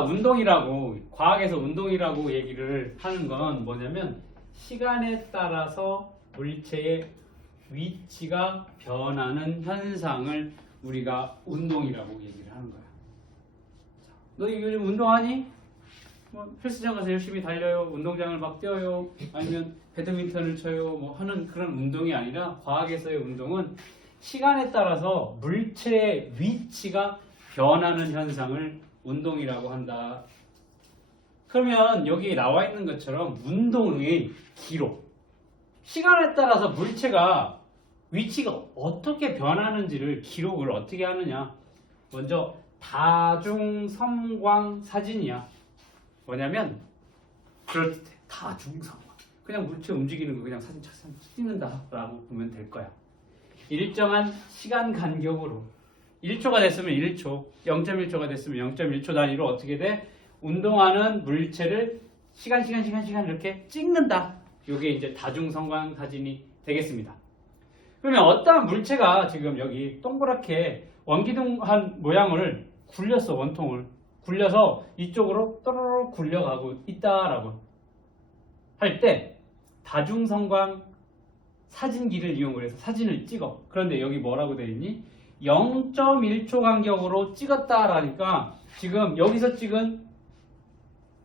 우리가 운동이라고, 과학에서 운동이라고 얘기를 하는 건 뭐냐면 시간에 따라서 물체의 위치가 변하는 현상을 우리가 운동이라고 얘기를 하는 거야. 너 요즘 운동하니? 뭐 헬스장 가서 열심히 달려요. 운동장을 막 뛰어요. 아니면 배드민턴을 쳐요. 뭐 하는 그런 운동이 아니라 과학에서의 운동은 시간에 따라서 물체의 위치가 변하는 현상을 운동이라고 한다. 그러면 여기 나와 있는 것처럼 운동의 기록, 시간에 따라서 물체가 위치가 어떻게 변하는지를 기록을 어떻게 하느냐. 먼저 다중성광 사진이야. 뭐냐면 그럴 때 다중성광, 그냥 물체 움직이는 거 그냥 사진 찍는다 라고 보면 될 거야. 일정한 시간 간격으로 1초가 됐으면 1초, 0.1초가 됐으면 0.1초 단위로 어떻게 돼? 운동하는 물체를 시간 이렇게 찍는다. 이게 이제 다중성광 사진이 되겠습니다. 그러면 어떠한 물체가 지금 여기 동그랗게 원기둥한 모양을 굴렸어. 원통을 굴려서 이쪽으로 또르르 굴려가고 있다라고 할 때 다중성광 사진기를 이용을 해서 사진을 찍어. 그런데 여기 뭐라고 되어 있니? 0.1초 간격으로 찍었다라니까 지금 여기서 찍은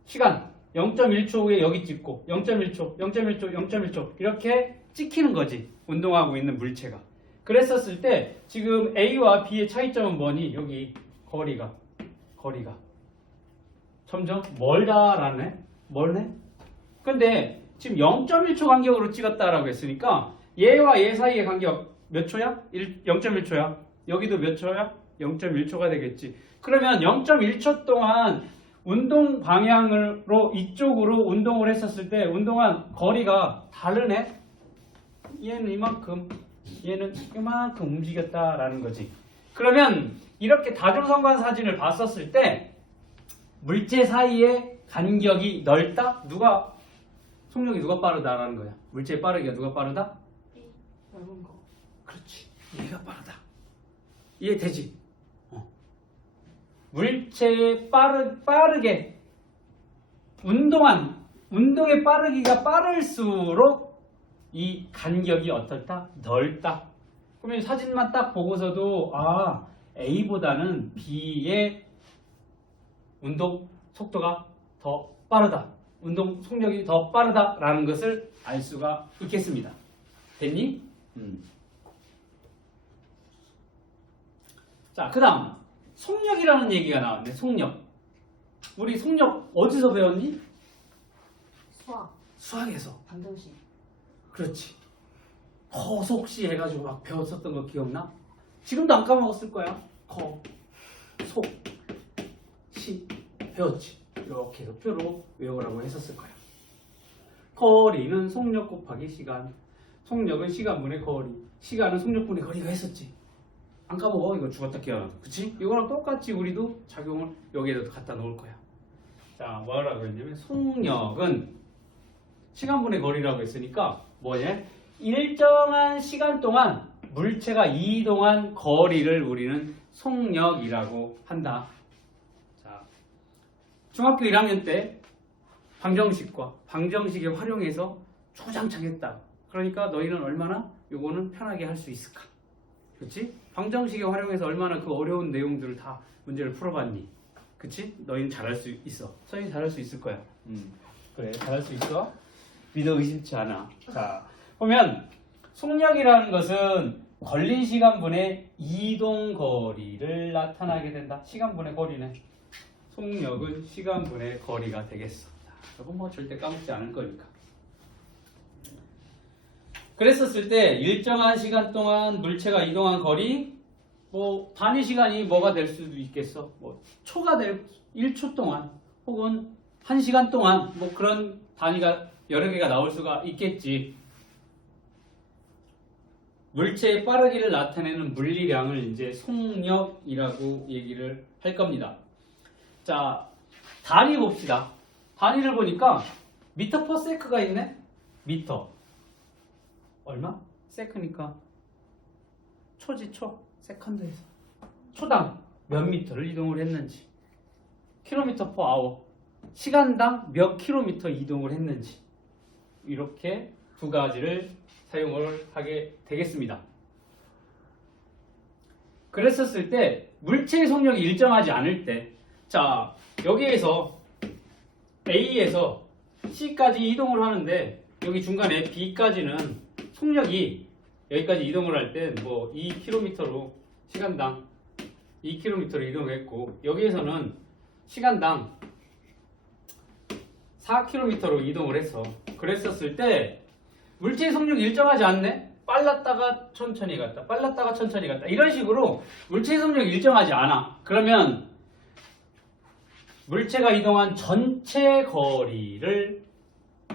시간 0.1초 후에 여기 찍고 0.1초, 0.1초, 0.1초 이렇게 찍히는 거지. 운동하고 있는 물체가. 그랬었을 때 지금 A와 B의 차이점은 뭐니? 여기 거리가 점점 멀다라네? 멀네? 근데 지금 0.1초 간격으로 찍었다라고 했으니까 얘와 얘 사이의 간격 몇 초야? 0.1초야. 여기도 몇 초야? 0.1초가 되겠지. 그러면 0.1초 동안 운동 방향으로 이쪽으로 운동을 했었을 때 운동한 거리가 다르네? 얘는 이만큼, 얘는 이만큼 움직였다라는 거지. 그러면 이렇게 다중성광 사진을 봤었을 때 물체 사이의 간격이 넓다? 속력이 누가 빠르다라는 거야. 물체의 빠르기가 누가 빠르다? 넓은 거. 그렇지. 얘가 빠르다. 이해되지? 물체의 빠르게 운동의 빠르기가 빠를수록 이 간격이 어떻다? 넓다. 그러면 사진만 딱 보고서도 A보다는 B의 운동 속도가 더 빠르다. 운동 속력이 더 빠르다라는 것을 알 수가 있겠습니다. 됐니? 자, 그 다음 속력이라는 얘기가 나왔네. 속력. 우리 속력 어디서 배웠니? 수학에서. 방정식. 그렇지. 거속시 해가지고 막 배웠었던 거 기억나? 지금도 안 까먹었을 거야. 속, 시 배웠지. 이렇게 해서 표로 외우라고 했었을 거야. 거리는 속력 곱하기 시간. 속력은 시간분의 거리. 시간은 속력분의 거리가 했었지. 안 까먹어. 이거 죽었다 깨어나도. 그치? 이거랑 똑같이 우리도 작용을 여기에도 갖다 놓을 거야. 자, 뭐라고 했냐면 속력은 시간분의 거리라고 했으니까 뭐냐? 일정한 시간 동안 물체가 이동한 거리를 우리는 속력이라고 한다. 자, 중학교 1학년 때 방정식에 활용해서 초장창 했다. 그러니까 너희는 얼마나 요거는 편하게 할 수 있을까? 그렇지? 방정식에 활용해서 얼마나 그 어려운 내용들을 다 문제를 풀어봤니? 그치? 너희는 잘할 수 있어. 서희 잘할 수 있을 거야. 그래, 잘할 수 있어? 믿어 의심치 않아. 자, 보면 속력이라는 것은 걸린 시간분의 이동 거리를 나타나게 된다. 시간분의 거리네. 속력은 시간분의 거리가 되겠어. 이거 뭐 절대 까먹지 않을 거니까. 그랬었을 때 일정한 시간 동안 물체가 이동한 거리, 뭐 단위 시간이 뭐가 될 수도 있겠어. 뭐 초가 될 1초 동안 혹은 1시간 동안 뭐 그런 단위가 여러 개가 나올 수가 있겠지. 물체의 빠르기를 나타내는 물리량을 이제 속력이라고 얘기를 할 겁니다. 자, 단위 봅시다. 단위를 보니까 미터 퍼 세크가 있네. 미터 얼마? 세크니까 초지 초. 세컨드에서 초당 몇 미터를 이동을 했는지. 킬로미터 per hour. 시간당 몇 킬로미터 이동을 했는지. 이렇게 두 가지를 사용을 하게 되겠습니다. 그랬었을 때 물체의 속력이 일정하지 않을 때, 자, 여기에서 A에서 C까지 이동을 하는데 여기 중간에 B까지는 속력이 여기까지 이동을 할 때 뭐 2km로 시간당 2km로 이동했고 여기에서는 시간당 4km로 이동을 했어. 그랬었을 때 물체의 속력이 일정하지 않네? 빨랐다가 천천히 갔다. 빨랐다가 천천히 갔다. 이런 식으로 물체의 속력이 일정하지 않아. 그러면 물체가 이동한 전체 거리를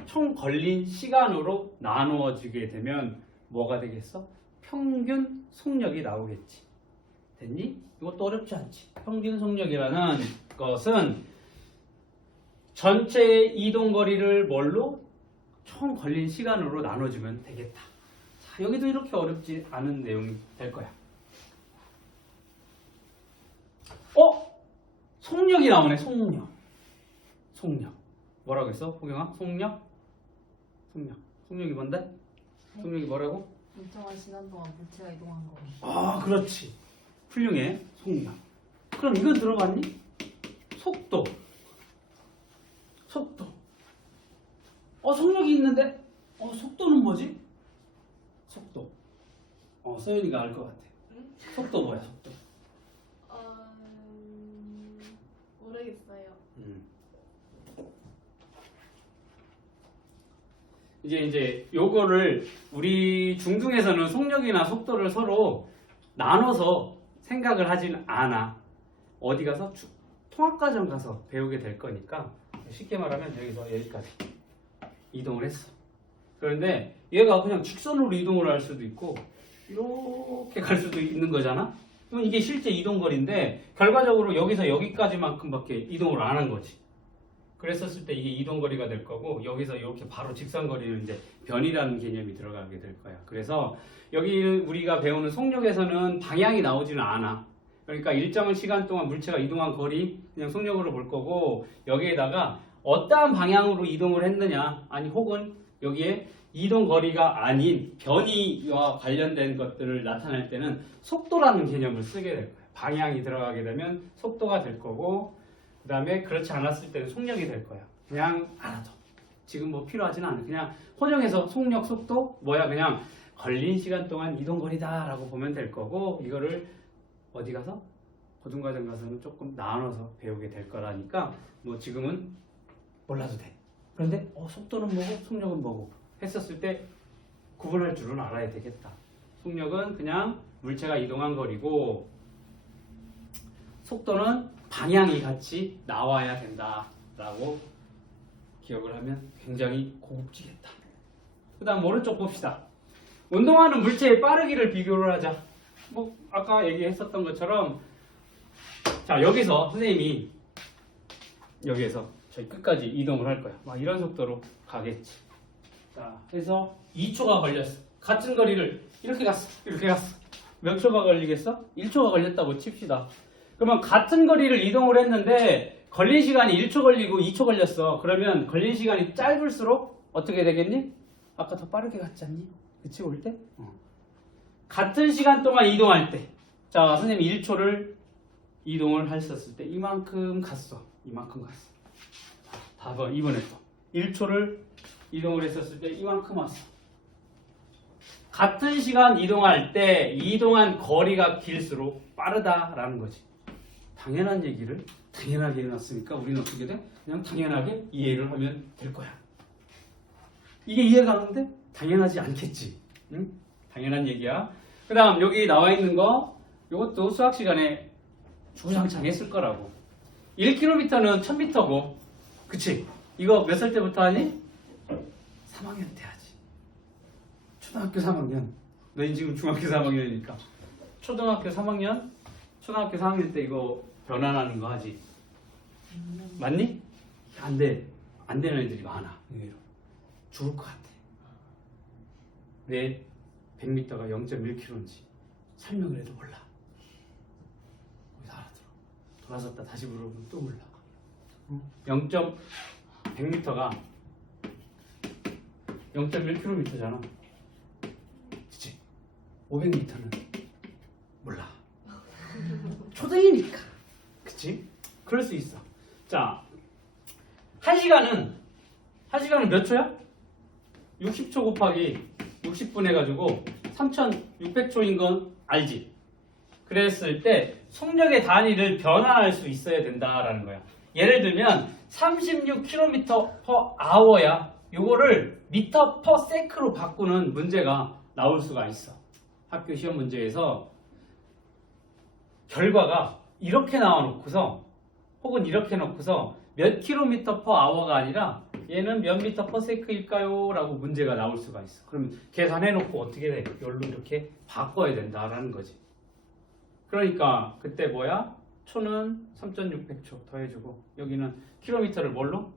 총 걸린 시간으로 나누어지게 되면 뭐가 되겠어? 평균 속력이 나오겠지. 됐니? 이것도 어렵지 않지. 평균 속력이라는 것은 전체 이동 거리를 뭘로? 총 걸린 시간으로 나눠주면 되겠다. 자, 여기도 이렇게 어렵지 않은 내용이 될 거야. 속력이 나오네. 속력. 뭐라고 했어? 호경아? 속력이 뭔데? 속력이 뭐라고? 일정한 시간 동안 물체가 이동한 거리. 아, 그렇지. 훌륭해. 속력. 그럼 이건 들어봤니? 속도. 속력이 있는데, 속도는 뭐지? 속도. 서연이가 알 것 같아. 속도 뭐야, 속도? 모르겠어요. 이제 요거를 우리 중등에서는 속력이나 속도를 서로 나눠서 생각을 하진 않아. 어디 가서 통합과정 가서 배우게 될 거니까 쉽게 말하면 여기서 여기까지 이동을 했어. 그런데 얘가 그냥 직선으로 이동을 할 수도 있고 이렇게 갈 수도 있는 거잖아. 그럼 이게 실제 이동거리인데 결과적으로 여기서 여기까지만큼밖에 이동을 안 한 거지. 그랬었을 때 이게 이동거리가 될 거고 여기서 이렇게 바로 직선거리는 이제 변이라는 개념이 들어가게 될 거야. 그래서 여기 우리가 배우는 속력에서는 방향이 나오지는 않아. 그러니까 일정한 시간 동안 물체가 이동한 거리 그냥 속력으로 볼 거고 여기에다가 어떠한 방향으로 이동을 했느냐 아니 혹은 여기에 이동 거리가 아닌 변이와 관련된 것들을 나타낼 때는 속도라는 개념을 쓰게 될 거야. 방향이 들어가게 되면 속도가 될 거고 그 다음에 그렇지 않았을 때는 속력이 될 거야. 그냥 알아둬. 지금 뭐 필요하지는 않아. 그냥 혼용해서 속력, 속도 뭐야 그냥 걸린 시간 동안 이동거리다 라고 보면 될 거고 이거를 어디 가서? 고등과정 가서는 조금 나눠서 배우게 될 거라니까 뭐 지금은 몰라도 돼. 그런데 속도는 뭐고 속력은 뭐고 했었을 때 구분할 줄은 알아야 되겠다. 속력은 그냥 물체가 이동한 거리고 속도는 방향이 같이 나와야 된다라고 기억을 하면 굉장히 고급지겠다. 그 다음 오른쪽 봅시다. 운동하는 물체의 빠르기를 비교를 하자. 뭐 아까 얘기했었던 것처럼 자 여기서 선생님이 여기에서 저희 끝까지 이동을 할 거야. 막 이런 속도로 가겠지. 자 그래서 2초가 걸렸어. 같은 거리를 이렇게 갔어. 몇 초가 걸리겠어? 1초가 걸렸다고 칩시다. 그러면 같은 거리를 이동을 했는데 걸린 시간이 1초 걸리고 2초 걸렸어. 그러면 걸린 시간이 짧을수록 어떻게 되겠니? 아까 더 빠르게 갔지 않니? 그치 올 때? 같은 시간 동안 이동할 때 자 선생님이 1초를 이동을 했었을 때 이만큼 갔어. 봐봐 이번에 또 1초를 이동을 했었을 때 이만큼 왔어. 같은 시간 이동할 때 이동한 거리가 길수록 빠르다라는 거지. 당연한 얘기를 당연하게 해놨으니까 우리는 어떻게 돼? 그냥 당연하게 이해를 하면 될 거야. 이게 이해가 가는데 당연하지 않겠지. 응? 당연한 얘기야. 그 다음 여기 나와 있는 거 이것도 수학 시간에 주구장창 했을 거라고. 1km는 1000m고 그치? 이거 몇 살 때부터 하니? 3학년 때 하지. 초등학교 3학년. 너희 지금 중학교 3학년이니까 초등학교 3학년 때 이거 변환하는 거 하지. 맞니? 안 돼. 안 되는 애들이 많아. 의외로. 죽을 것 같아. 왜 100m가 0.1km인지 설명을 해도 몰라. 거기서 알아들어. 돌아섰다 다시 물어보면 또 몰라. 0.100m가 0.1km잖아. 그치? 500m는 몰라. 초등이니까. 그치? 그럴 수 있어. 자, 1시간은 몇 초야? 60초 곱하기 60분 해가지고 3600초인 건 알지? 그랬을 때 속력의 단위를 변화할 수 있어야 된다라는 거야. 예를 들면 36km/h야. 요거를 m/s로 바꾸는 문제가 나올 수가 있어. 학교 시험 문제에서 결과가 이렇게 나와놓고서 혹은 이렇게 놓고서 몇 km/h가 아니라 얘는 몇 m/s일까요? 라고 문제가 나올 수가 있어. 그러면 계산해놓고 어떻게 돼? 이걸로 이렇게 바꿔야 된다라는 거지. 그러니까 그때 뭐야? 초는 3600초 더해주고 여기는 킬로미터를 뭘로?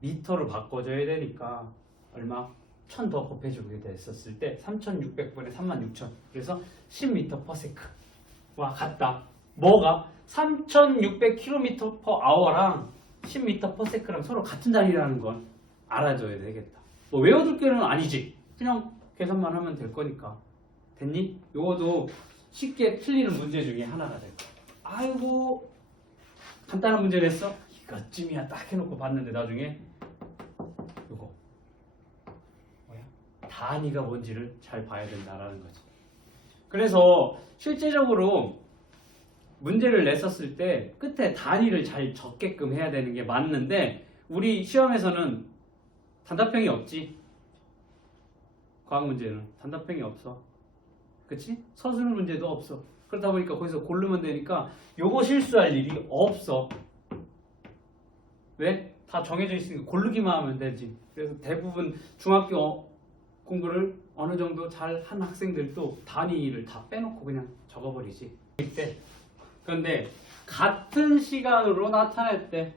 미터로 바꿔줘야 되니까 얼마? 1000 더 곱해주게 됐었을 때 3600분의 36000 그래서 10m/s와 같다. 뭐가? 3600km/h랑 10m/s랑 서로 같은 단위라는 건 알아줘야 되겠다. 뭐 외워둘 게는 아니지. 그냥 계산만 하면 될 거니까. 됐니? 요것도 쉽게 틀리는 문제 중에 하나가 될 거야. 아이고 간단한 문제 냈어? 이것쯤이야 딱 해놓고 봤는데 나중에 요거 뭐야? 단위가 뭔지를 잘 봐야 된다라는 거지. 그래서 실제적으로 문제를 냈었을 때 끝에 단위를 잘 적게끔 해야 되는 게 맞는데 우리 시험에서는 단답형이 없지. 과학 문제는 단답형이 없어. 그치? 서술형 문제도 없어. 그러다 보니까 거기서 고르면 되니까 요거 실수할 일이 없어. 왜? 다 정해져 있으니까 고르기만 하면 되지. 그래서 대부분 중학교 공부를 어느 정도 잘 한 학생들도 단위를 다 빼놓고 그냥 적어버리지. 그런데 같은 시간으로 나타낼 때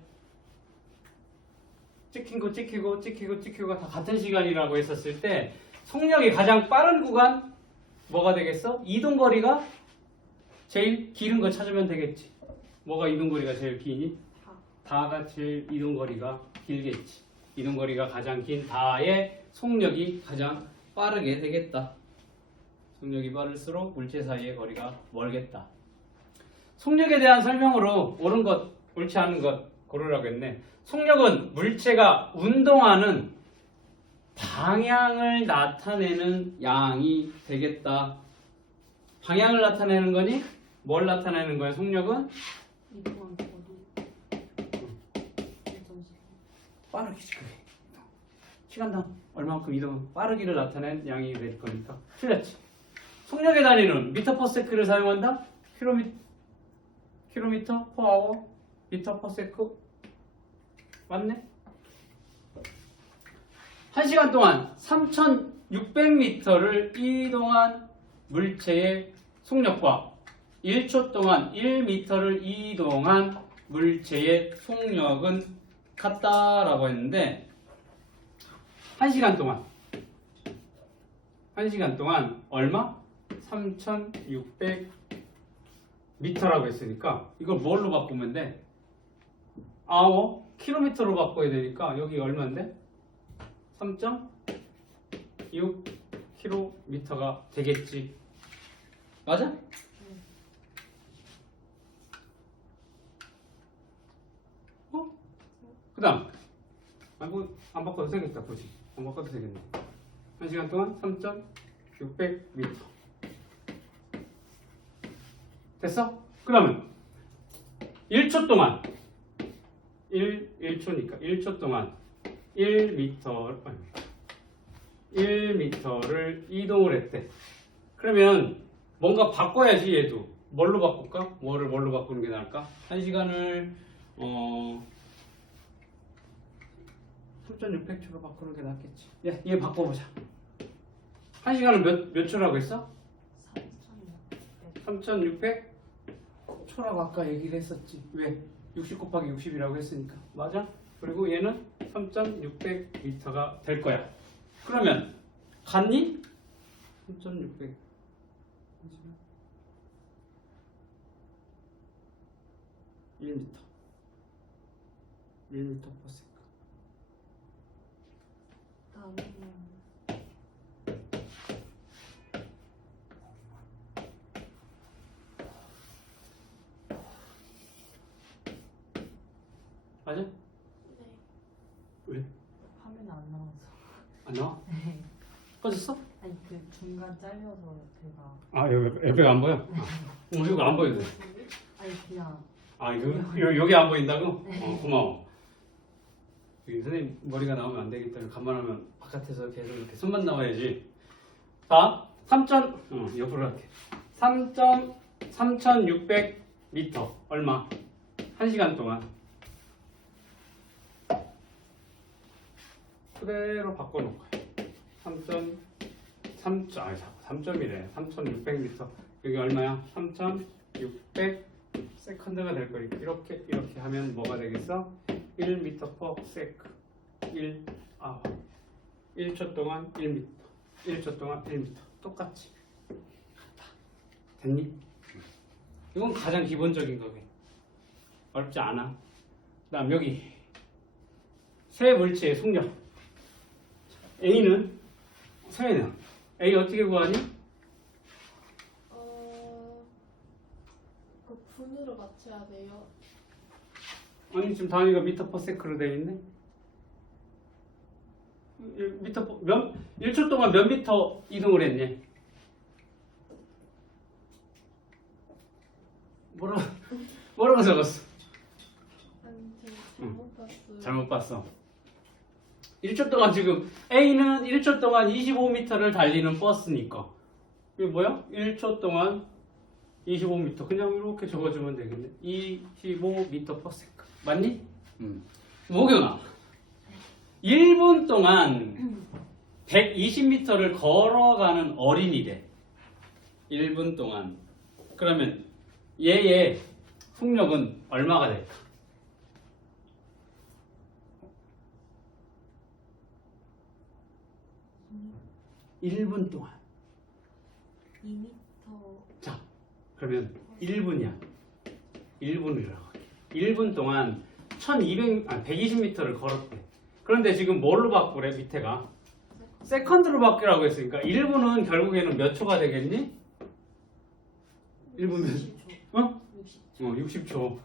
찍히고가 다 같은 시간이라고 했었을 때 속력이 가장 빠른 구간 뭐가 되겠어? 이동거리가 제일 길은 거 찾으면 되겠지. 뭐가 이동거리가 제일 기니? 다가 제일 이동거리가 길겠지. 이동거리가 가장 긴 다의 속력이 가장 빠르게 되겠다. 속력이 빠를수록 물체 사이의 거리가 멀겠다. 속력에 대한 설명으로 옳은 것, 옳지 않은 것 고르라고 했네. 속력은 물체가 운동하는 방향을 나타내는 양이 되겠다. 방향을 나타내는 거니? 뭘 나타내는 거야? 속력은? 이동한 거리. 빠르기지 그게. 시간당 얼마만큼 이동 빠르기를 나타낸 양이 될 거니까 틀렸지. 속력의 단위는 m/s를 사용한다? km/h, m/s 맞네? 1시간 동안 3600m를 이동한 물체의 속력과 1초 동안 1m를 이동한 물체의 속력은 같다라고 했는데 1시간 동안 얼마? 3600m라고 했으니까 이걸 뭘로 바꾸면 돼? 킬로미터로 바꿔야 되니까 여기 얼마인데? 3.6km가 되겠지. 맞아? 그 다음 안 바꿔도 되겠다. 보지. 안 바꿔도 되겠네. 1시간 동안 3.600m 됐어? 그러면 1초 동안 1초니까 1초 동안 1m를 이동을 했대. 그러면 뭔가 바꿔야지. 얘도 뭘로 바꿀까? 뭘로 바꾸는 게 나을까? 1시간을 3.600초로 바꾸는 게 낫겠지. 얘 바꿔보자. 1시간을 몇 초라고 했어? 3,600 초라고 아까 얘기를 했었지. 왜? 60 곱하기 60이라고 했으니까. 맞아? 그리고 얘는 3.600m가 될 거야. 그러면 같니? 3.600 1m 1m/s. 다음은 맞아? 네. 왜? 화면에 안 나와서. 안 나와? 네. 꺼졌어? 아니 그 중간 잘려서 제가. 아 여기 옆에가 안 보여? 이거 안 보여도 돼. 아니 그냥. 아 여기 안 보인다고? 고마워. 여기 선생님 머리가 나오면 안 되기 때문에 간만하면 바깥에서 계속 이렇게 손만 나와야지. 자, 3,000 옆으로 할게. 3,600m 얼마? 1시간 동안. 그대로 바꿔놓을 거야. 3점이래. 3,600m. 여기 얼마야? 3,600 세컨드가 될 거니까 이렇게 하면 뭐가 되겠어? 1m/s 1초 동안 1m 1초 동안 1m 똑같이 됐니? 이건 가장 기본적인 거게 어렵지 않아. 그다음 여기 세 물체의 속력 A는 서현이야. A 어떻게 구하니? 그 분으로 맞춰야 돼요. 아니 지금 단위가 m/s로 되어 있네. 1초 동안 몇 미터 이동을 했니? 뭐라고 적었어? 아니 제가 잘못 봤어요. 잘못 봤어. 1초 동안 지금 A는 1초 동안 25m를 달리는 버스니까 이게 뭐야? 1초 동안 25m 그냥 이렇게 적어주면 되겠네. 25m/s 맞니? 모경아 1분 동안 120m를 걸어가는 어린이래. 1분 동안. 그러면 얘의 속력은 얼마가 될까? 1분 동안. 2m. 자, 그러면 1분이야. 1분이라고. 1분 동안 120m를 걸었대. 그런데 지금 뭘로 바꾸래? 밑에가 세컨드로 바꾸라고 했으니까 1분은 결국에는 몇 초가 되겠니? 1분 몇? 60초. 어? 60초. 60초.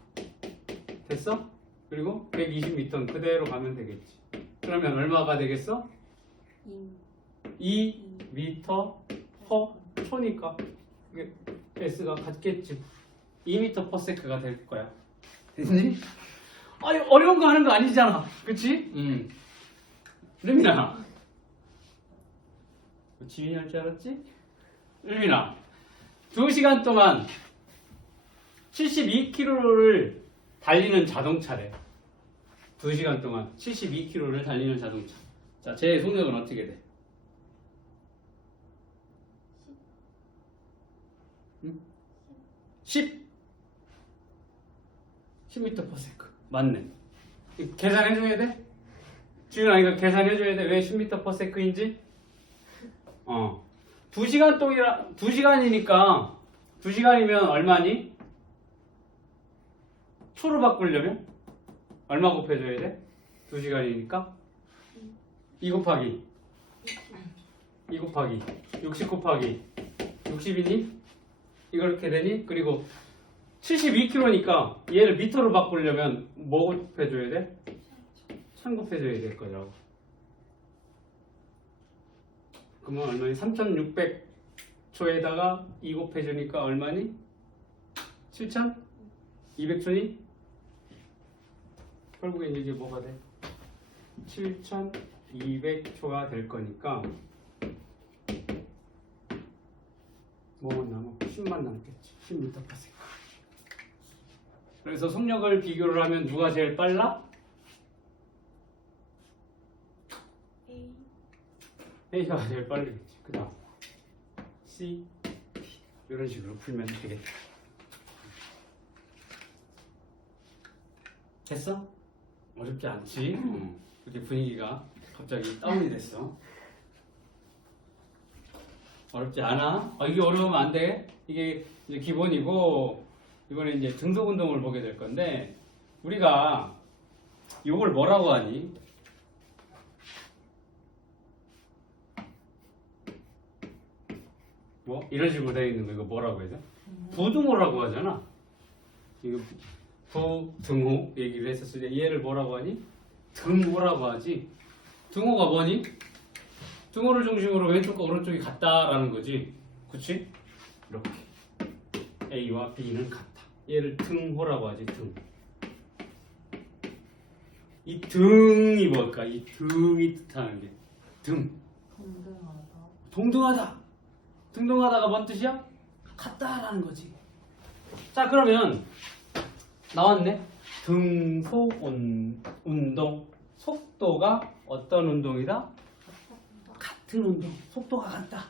됐어? 그리고 120m는 그대로 가면 되겠지. 그러면 얼마가 되겠어? 2m/초니까 이게 S가 같겠지. 2m/s가 될 거야. 됐니? 아니 어려운 거 하는 거 아니잖아. 그치? 르민아 지민이 할 줄 알았지? 르민아 2시간 동안 72km를 달리는 자동차래. 2시간 동안 72km를 달리는 자동차. 자, 제 속력은 어떻게 돼? 10m/s. 맞네. 이거 계산해줘야 돼? 지윤아 이거 계산해줘야 돼. 왜 10m/s인지? 2시간이니까 2시간이면 얼마니? 초로 바꾸려면 얼마 곱해줘야 돼? 2시간이니까 2 곱하기 60 곱하기 60이니? 이렇게 되니? 그리고 72km니까 얘를 미터로 바꾸려면 뭐 곱해줘야 돼? 1000 곱해줘야 될 거라고. 그러면 얼마니? 3600초에다가 2 곱해주니까 얼마니? 7200초니? 결국엔 이게 뭐가 돼? 7200초가 될 거니까 뭐만 남아? 10만 남겠지. 10m/s. 그래서 속력을 비교를 하면 누가 제일 빨라? A가 제일 빠르겠지. 그 다음 C 이런 식으로 풀면 되겠다. 됐어? 어렵지 않지? 이렇게 분위기가 갑자기 다운이 됐어. 어렵지 않아? 이게 어려우면 안 돼. 이게 이제 기본이고 이번에 이제 등속 운동을 보게 될 건데 우리가 이걸 뭐라고 하니? 뭐 이런 식으로 되어 있는 거 이거 뭐라고 해야 돼? 부등호라고 하잖아. 이거 부등호 얘기를 했었을 때 얘를 뭐라고 하니? 등호라고 하지. 등호가 뭐니? 등호를 중심으로 왼쪽과 오른쪽이 같다라는 거지. 그치? 이렇게 A와 B는 같다. 얘를 등호라고 하지. 등. 이 등이 뭘까? 이 등이 뜻하는 게 등. 동등하다. 동등하다. 등등하다가 뭔 뜻이야? 같다라는 거지. 자, 그러면 나왔네. 등속 운동. 속도가 어떤 운동이다? 같은 운동. 속도가 같다.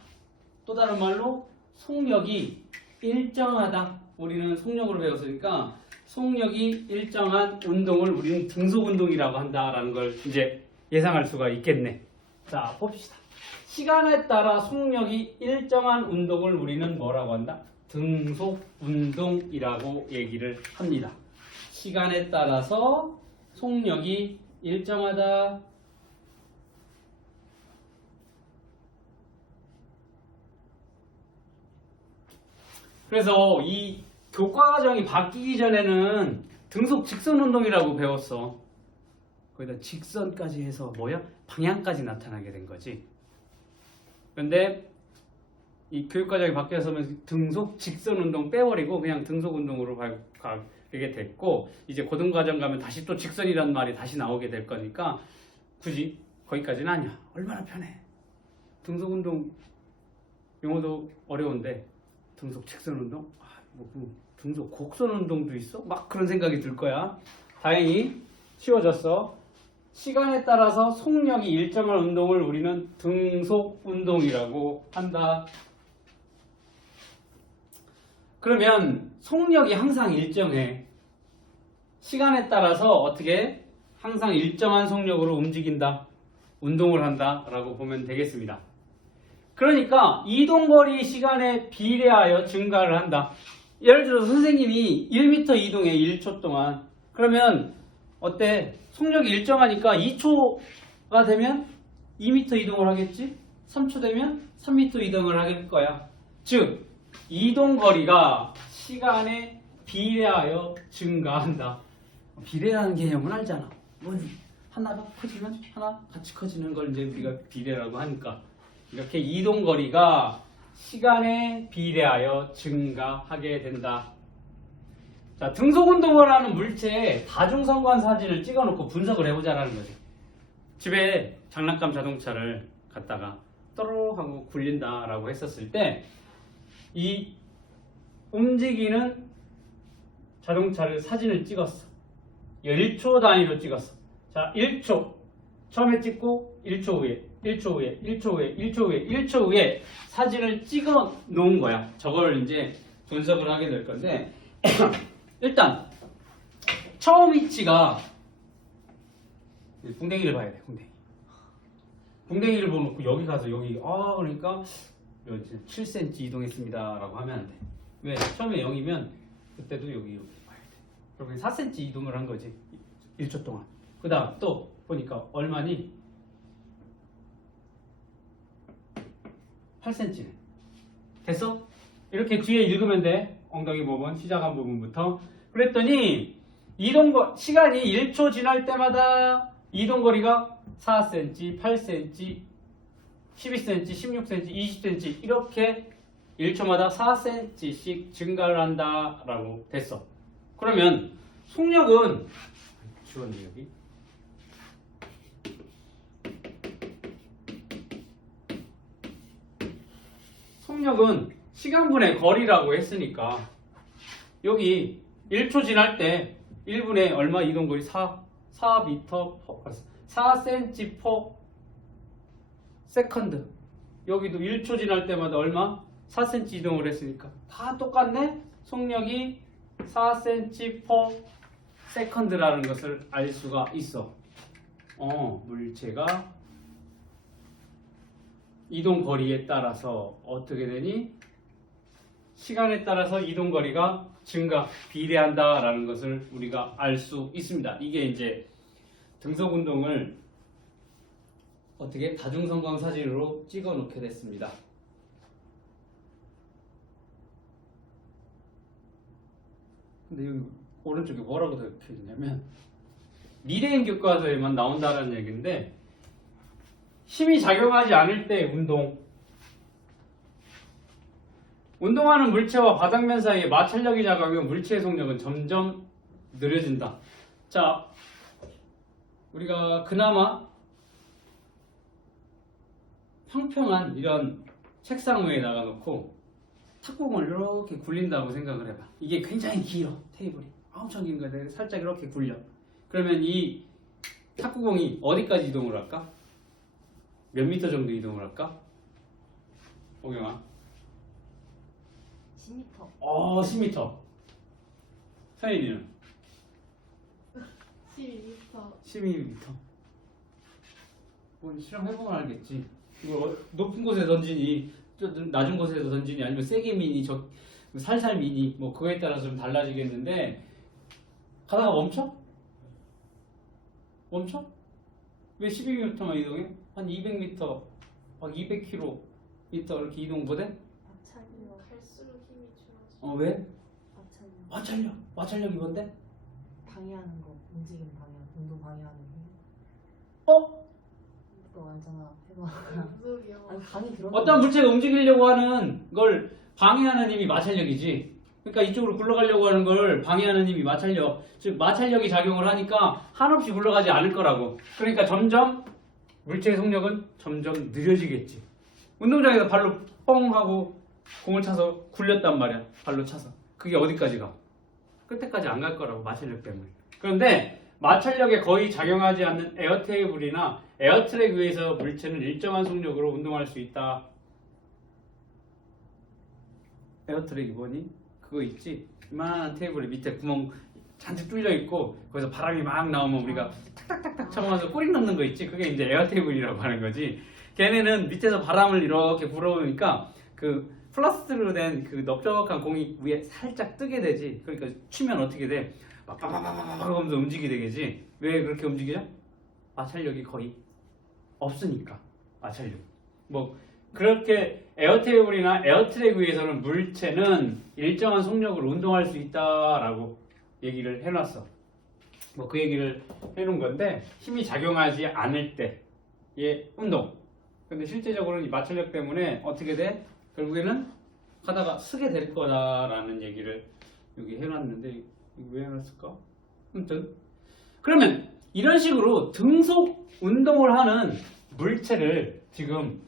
또 다른 말로 속력이 일정하다. 우리는 속력으로 배웠으니까 속력이 일정한 운동을 우리는 등속 운동이라고 한다라는 걸 이제 예상할 수가 있겠네. 자, 봅시다. 시간에 따라 속력이 일정한 운동을 우리는 뭐라고 한다? 등속 운동이라고 얘기를 합니다. 시간에 따라서 속력이 일정하다. 그래서 이 교과 과정이 바뀌기 전에는 등속 직선 운동이라고 배웠어. 거기다 직선까지 해서 뭐야? 방향까지 나타나게 된 거지. 그런데 이 교육과정이 바뀌어서 등속 직선 운동 빼버리고 그냥 등속 운동으로 가게 됐고, 이제 고등과정 가면 다시 또 직선이라는 말이 다시 나오게 될 거니까 굳이 거기까지는 아니야. 얼마나 편해. 등속 운동 용어도 어려운데 등속 직선 운동? 등속 곡선 운동도 있어? 막 그런 생각이 들 거야. 다행히 쉬워졌어. 시간에 따라서 속력이 일정한 운동을 우리는 등속 운동이라고 한다. 그러면 속력이 항상 일정해. 시간에 따라서 어떻게 항상 일정한 속력으로 움직인다. 운동을 한다 라고 보면 되겠습니다. 그러니까 이동거리 시간에 비례하여 증가를 한다. 예를 들어서 선생님이 1m 이동해 1초 동안. 그러면 어때? 속력이 일정하니까 2초가 되면 2m 이동을 하겠지? 3초 되면 3m 이동을 할 거야. 즉 이동거리가 시간에 비례하여 증가한다. 비례라는 개념은 알잖아. 뭐니? 하나가 커지면 하나 같이 커지는 걸 이제 우리가 비례라고 하니까 이렇게 이동거리가 시간에 비례하여 증가하게 된다. 자, 등속운동을 하는 물체에 다중성관 사진을 찍어놓고 분석을 해보자라는 거지. 집에 장난감 자동차를 갖다가 또르륵 하고 굴린다라고 했었을 때 이 움직이는 자동차를 사진을 찍었어. 1초 단위로 찍었어. 자, 1초 처음에 찍고 1초 후에 1초 후에 1초 후에 1초 후에 1초 후에 사진을 찍어 놓은 거야. 저걸 이제 분석을 하게 될 건데 일단 처음 위치가 궁뎅이를 봐야 돼. 궁뎅이를 보고 여기 가서 여기 그러니까 7cm 이동했습니다 라고 하면 안 돼. 왜? 처음에 0이면 그때도 여기 봐야 돼. 그러면 4cm 이동을 한 거지 1초 동안. 그 다음 또 보니까 얼마니? 8cm네. 됐어? 이렇게 뒤에 읽으면 돼. 엉덩이 부분, 시작한 부분부터. 그랬더니 시간이 1초 지날 때마다 이동거리가 4cm, 8cm, 12cm, 16cm, 20cm 이렇게 1초마다 4cm씩 증가를 한다라고 됐어. 그러면 속력은 지웠네 여기. 속력은 시간분의 거리라고 했으니까 여기 1초 지날 때 1분에 얼마 이동거리? 4cm per 세컨드. 여기도 1초 지날 때마다 얼마? 4cm 이동을 했으니까 다 똑같네? 속력이 4cm per 세컨드라는 것을 알 수가 있어. 물체가 이동거리에 따라서 어떻게 되니? 시간에 따라서 이동거리가 비례한다라는 것을 우리가 알 수 있습니다. 이게 이제 등속 운동을 어떻게 다중성광 사진으로 찍어 놓게 됐습니다. 근데 여기 오른쪽에 뭐라고 적혀 있냐면 미래인 교과서에만 나온다는 얘기인데 힘이 작용하지 않을 때 운동하는 물체와 바닥면 사이에 마찰력이 작용하면 물체의 속력은 점점 느려진다. 자, 우리가 그나마 평평한 이런 책상 위에다가 놓고 탁구공을 이렇게 굴린다고 생각을 해봐. 이게 굉장히 길어. 테이블이 엄청 긴 거야. 살짝 이렇게 굴려. 그러면 이 탁구공이 어디까지 이동을 할까? 몇 미터 정도 이동을 할까? 오경아. 10m. 10m. 서인이는? 12m. 12m. 뭐 실험해보면 알겠지. 이거 높은 곳에 던지니, 좀 낮은 곳에서 던지니, 아니면 세게 미니, 살살 미니, 뭐 그거에 따라서 좀 달라지겠는데 가다가 멈춰? 멈춰? 왜 12m만 이동해? 한 200m, 막 200km 이렇게 이동 못해? 마찰력. 갈수록 힘이 줄어져. 왜? 마찰력. 마찰력이 뭔데? 방해하는 거, 움직임 방해, 운동 방해하는 어? 거 알잖아. 해봐. 무슨 소리야? 아니 강의 들어. 어떤 물체가 움직이려고 하는 걸 방해하는 힘이 마찰력이지. 그러니까 이쪽으로 굴러가려고 하는 걸 방해하는 힘이 마찰력. 즉 마찰력이 작용을 하니까 한없이 굴러가지 않을 거라고. 그러니까 점점 물체의 속력은 점점 느려지겠지. 운동장에서 발로 뻥 하고 공을 차서 굴렸단 말이야. 발로 차서. 그게 어디까지 가? 끝에까지 안 갈 거라고, 마찰력 때문에. 그런데 마찰력에 거의 작용하지 않는 에어테이블이나 에어트랙 위에서 물체는 일정한 속력으로 운동할 수 있다. 에어트랙이 뭐니? 그거 있지? 이만한 테이블에 밑에 구멍 잔뜩 뚫려 있고 거기서 바람이 막 나오면 우리가 탁탁탁탁 쳐가면서 꼬리 넣는 거 있지? 그게 이제 에어테이블이라고 하는 거지. 걔네는 밑에서 바람을 이렇게 불어오니까 그 플라스틱으로 된 그 넓적한 공이 위에 살짝 뜨게 되지. 그러니까 치면 어떻게 돼? 막 빠바바바바 하면서 움직이게 되겠지. 왜 그렇게 움직이죠? 마찰력이 거의 없으니까. 마찰력. 뭐 그렇게 에어테이블이나 에어트랙 위에서는 물체는 일정한 속력으로 운동할 수 있다라고 얘기를 해놨어. 뭐 그 얘기를 해놓은 건데 힘이 작용하지 않을 때의 운동. 근데 실제적으로는 이 마찰력 때문에 어떻게 돼? 결국에는 하다가 쓰게 될 거다라는 얘기를 여기 해놨는데 이거 왜 해놨을까? 아무튼 그러면 이런 식으로 등속 운동을 하는 물체를 지금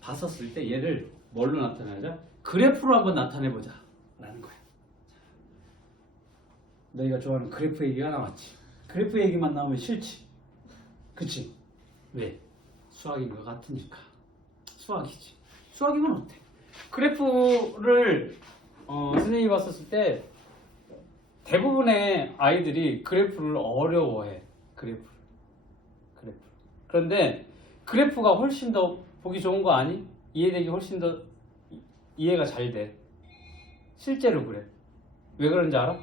봤었을 때 얘를 뭘로 나타내자? 그래프로 한번 나타내보자 라는 거야. 너희가 좋아하는 그래프 얘기가 나왔지. 그래프 얘기만 나오면 싫지. 그치? 왜? 수학인 것 같으니까. 수학이지. 수학이면 어때? 그래프를 선생님이 봤었을 때 대부분의 아이들이 그래프를 어려워해. 그래프. 그런데 그래프가 훨씬 더 보기 좋은 거 아니? 이해되기 훨씬 더 이해가 잘 돼. 실제로 그래. 왜 그런지 알아?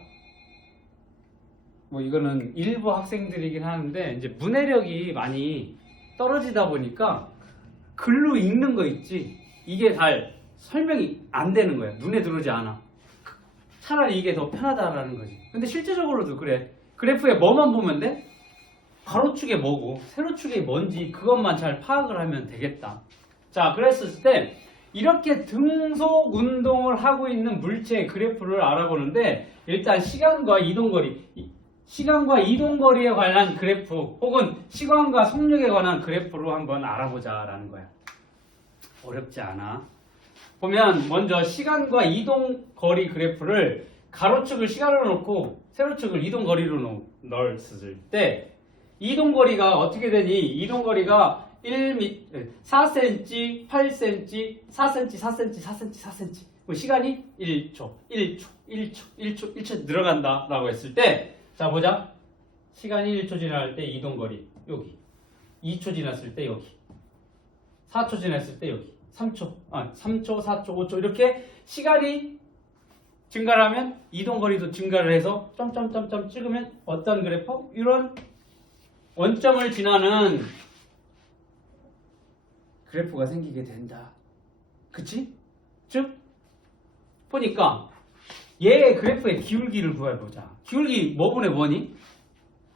뭐 이거는 일부 학생들이긴 하는데 이제 문해력이 많이 떨어지다 보니까 글로 읽는 거 있지. 이게 잘 설명이 안 되는 거야. 눈에 들어오지 않아. 차라리 이게 더 편하다라는 거지. 근데 실제적으로도 그래. 그래프에 뭐만 보면 돼? 가로축에 뭐고 세로축에 뭔지 그것만 잘 파악을 하면 되겠다. 자, 그랬을 때 이렇게 등속 운동을 하고 있는 물체의 그래프를 알아보는데 일단 시간과 이동거리에 관한 그래프 혹은 시간과 속력에 관한 그래프로 한번 알아보자라는 거야. 어렵지 않아. 보면 먼저 시간과 이동거리 그래프를 가로축을 시간으로 놓고 세로축을 이동거리로 넣었을 때 이동거리가 어떻게 되니? 이동거리가 4cm, 8cm, 4cm, 4cm, 4cm, 4cm. 시간이 1초 늘어간다 라고 했을 때 자 보자. 시간이 1초 지날 때 이동거리 여기, 2초 지났을 때 여기, 4초 지났을 때 여기, 3초, 4초, 5초 이렇게 시간이 증가를 하면 이동거리도 증가를 해서 점점점점 찍으면 어떤 그래프? 이런 원점을 지나는 그래프가 생기게 된다. 그치? 즉 보니까 얘 그래프의 기울기를 구해보자. 기울기 뭐분의 뭐니?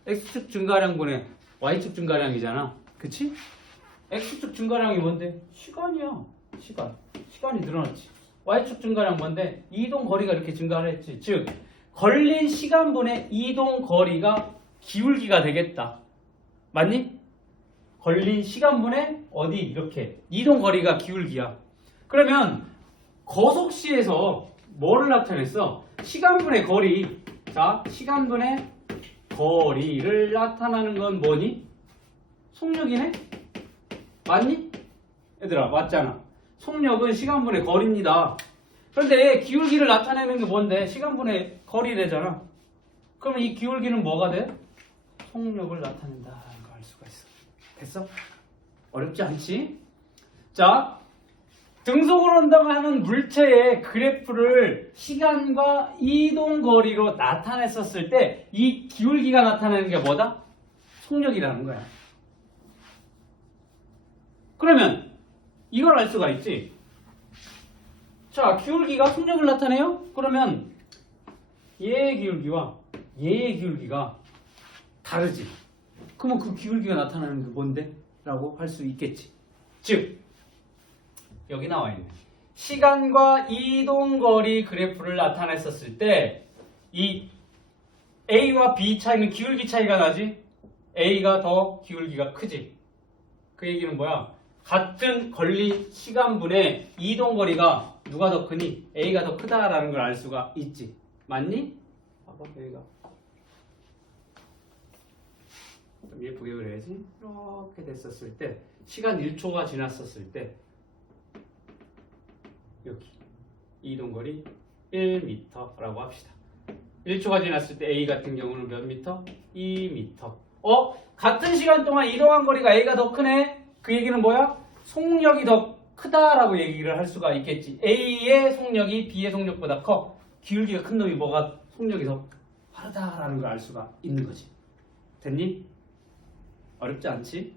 x축 증가량분의 y축 증가량이잖아. 그치? x축 증가량이 뭔데? 시간이야. 시간이 늘어났지. y축 증가량 뭔데? 이동 거리가 이렇게 증가를 했지. 즉 걸린 시간분의 이동 거리가 기울기가 되겠다. 맞니? 걸린 시간분의 어디 이렇게 이동 거리가 기울기야. 그러면 거속시에서 뭐를 나타냈어? 시간분의 거리. 자, 시간분의 거리를 나타나는 건 뭐니? 속력이네? 맞니? 얘들아, 맞잖아. 속력은 시간분의 거리입니다. 그런데 기울기를 나타내는 게 뭔데? 시간분의 거리래잖아. 그러면 이 기울기는 뭐가 돼? 속력을 나타낸다는 걸 알 수가 있어. 됐어? 어렵지 않지? 자, 등속을 운동하는 물체의 그래프를 시간과 이동 거리로 나타냈었을 때 이 기울기가 나타내는 게 뭐다? 속력이라는 거야. 그러면 이걸 알 수가 있지. 자, 기울기가 속력을 나타내요? 그러면 얘의 기울기와 얘의 기울기가 다르지. 그러면 그 기울기가 나타나는 게 뭔데? 라고 할 수 있겠지. 즉 여기 나와 있네. 시간과 이동거리 그래프를 나타냈었을 때 이 A와 B 차이는 기울기 차이가 나지? A가 더 기울기가 크지. 그 얘기는 뭐야? 같은 걸린 시간분의 이동거리가 누가 더 크니? A가 더 크다라는 걸 알 수가 있지. 맞니? 봐봐, 여기가. 좀 예쁘게 그려야지. 이렇게 됐었을 때 시간 1초가 지났었을 때 여기 이동거리 1m라고 합시다. 1초가 지났을 때 A 같은 경우는 몇 미터? 2m. 같은 시간 동안 이동한 거리가 A가 더 크네? 그 얘기는 뭐야? 속력이 더 크다라고 얘기를 할 수가 있겠지. A의 속력이 B의 속력보다 커. 기울기가 큰 놈이 뭐가 속력이 더 빠르다라는 걸 알 수가 있는 거지. 됐니? 어렵지 않지?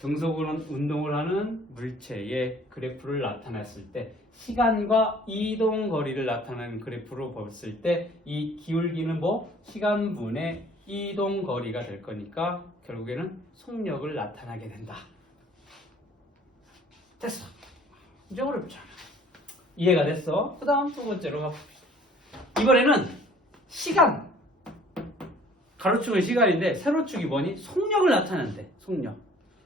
등속 운동을 하는 물체의 그래프를 나타냈을 때 시간과 이동 거리를 나타내는 그래프로 봤을 때 이 기울기는 뭐? 시간분의 이동 거리가 될 거니까 결국에는 속력을 나타나게 된다. 됐어. 이제 어렵지 않아. 이해가 됐어? 그 다음 두 번째로 가봅시다. 이번에는 시간. 가로축은 시간인데 세로축이 뭐니? 속력을 나타낸대. 속력.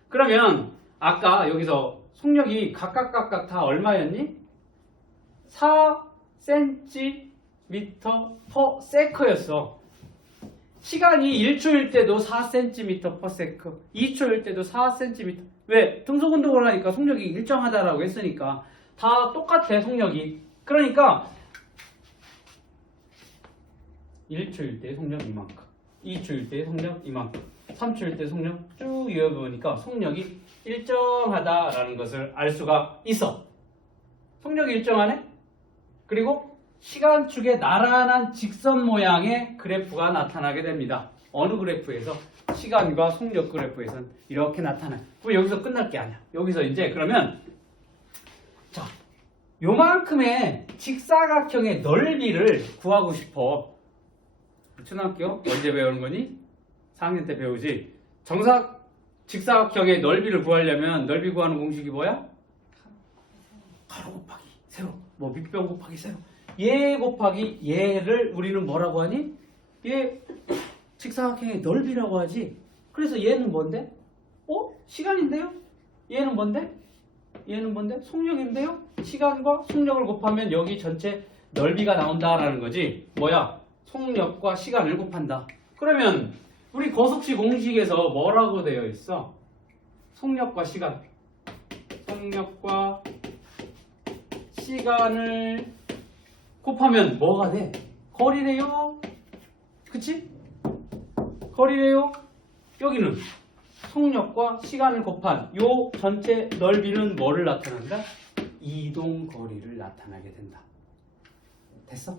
그러면 아까 여기서 속력이 각각 다 얼마였니? 4cm per sec였어. 시간이 1초일 때도 4cm per sec, 2초일 때도 4cm. 왜? 등속운동을 하니까 속력이 일정하다라고 했으니까 다 똑같아, 속력이. 그러니까 1초일 때 속력 이만큼, 2초일 때 속력 이만큼, 3초일 때 속력 쭉 이어보니까 속력이 일정하다라는 것을 알 수가 있어. 속력이 일정하네? 그리고 시간축의 나란한 직선 모양의 그래프가 나타나게 됩니다. 어느 그래프에서? 시간과 속력 그래프에서는 이렇게 나타나요. 그럼 여기서 끝날 게 아니야. 여기서 이제 그러면 자, 요만큼의 직사각형의 넓이를 구하고 싶어. 초등학교 언제 배우는 거니? 4학년 때 배우지. 직사각형의 넓이를 구하려면 넓이 구하는 공식이 뭐야? 가로 곱하기 세로. 뭐 밑변 곱하기 세로. 얘 곱하기 얘를 우리는 뭐라고 하니? 얘 직사각형의 넓이라고 하지. 그래서 얘는 뭔데? 시간인데요? 얘는 뭔데? 얘는 뭔데? 속력인데요? 시간과 속력을 곱하면 여기 전체 넓이가 나온다라는 거지. 뭐야? 속력과 시간을 곱한다. 그러면 우리 거속시 공식에서 뭐라고 되어 있어? 속력과 시간. 속력과 시간을 곱하면 뭐가 돼? 거리래요. 그치? 거리래요. 여기는 속력과 시간을 곱한 요 전체 넓이는 뭐를 나타낸다? 이동 거리를 나타나게 된다. 됐어?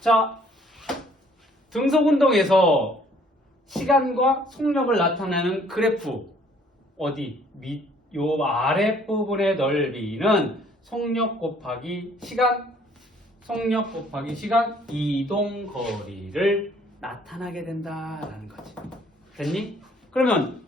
자, 등속운동에서 시간과 속력을 나타내는 그래프 어디 요 아랫부분의 넓이는 속력 곱하기 시간, 속력 곱하기 시간, 이동 거리를 나타나게 된다라는 거지. 됐니? 그러면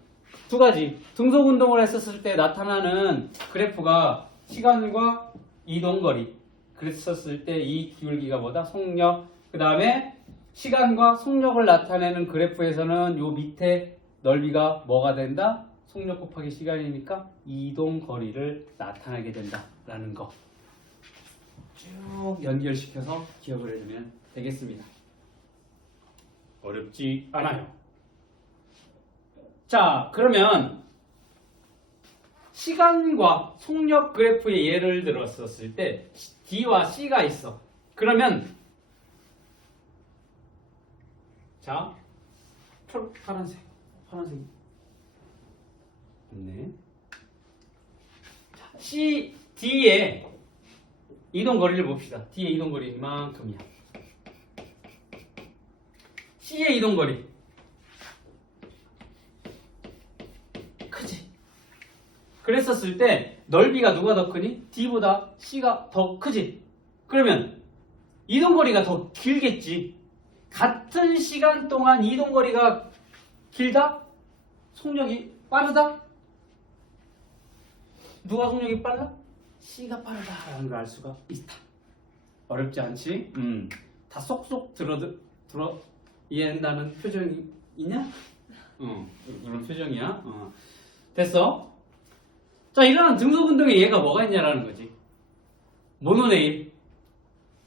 두 가지. 등속 운동을 했었을 때 나타나는 그래프가 시간과 이동 거리. 그랬었을 때 이 기울기가 뭐다? 속력. 그 다음에 시간과 속력을 나타내는 그래프에서는 요 밑에 넓이가 뭐가 된다? 속력 곱하기 시간이니까 이동 거리를 나타내게 된다라는 거. 쭉 연결시켜서 기억을 해두면 되겠습니다. 어렵지 않아요. 자, 그러면 시간과 속력 그래프의 예를 들었었을 때 D와 C가 있어. 그러면 자, 파란색 네. C, D의 이동 거리를 봅시다. D의 이동 거리 이만큼이야. C의 이동 거리 크지? 그랬었을 때 넓이가 누가 더 크니? D보다 C가 더 크지? 그러면 이동 거리가 더 길겠지? 같은 시간 동안 이동 거리가 길다? 속력이 빠르다? 누가 속력이 빨라? C가 빠르다라는 걸 알 수가 있다. 어렵지 않지? 다 쏙쏙 들어 이해한다는 표정이 있냐? 그런 표정이야. 됐어? 자, 이러한 등속운동의 예가 뭐가 있냐라는 거지.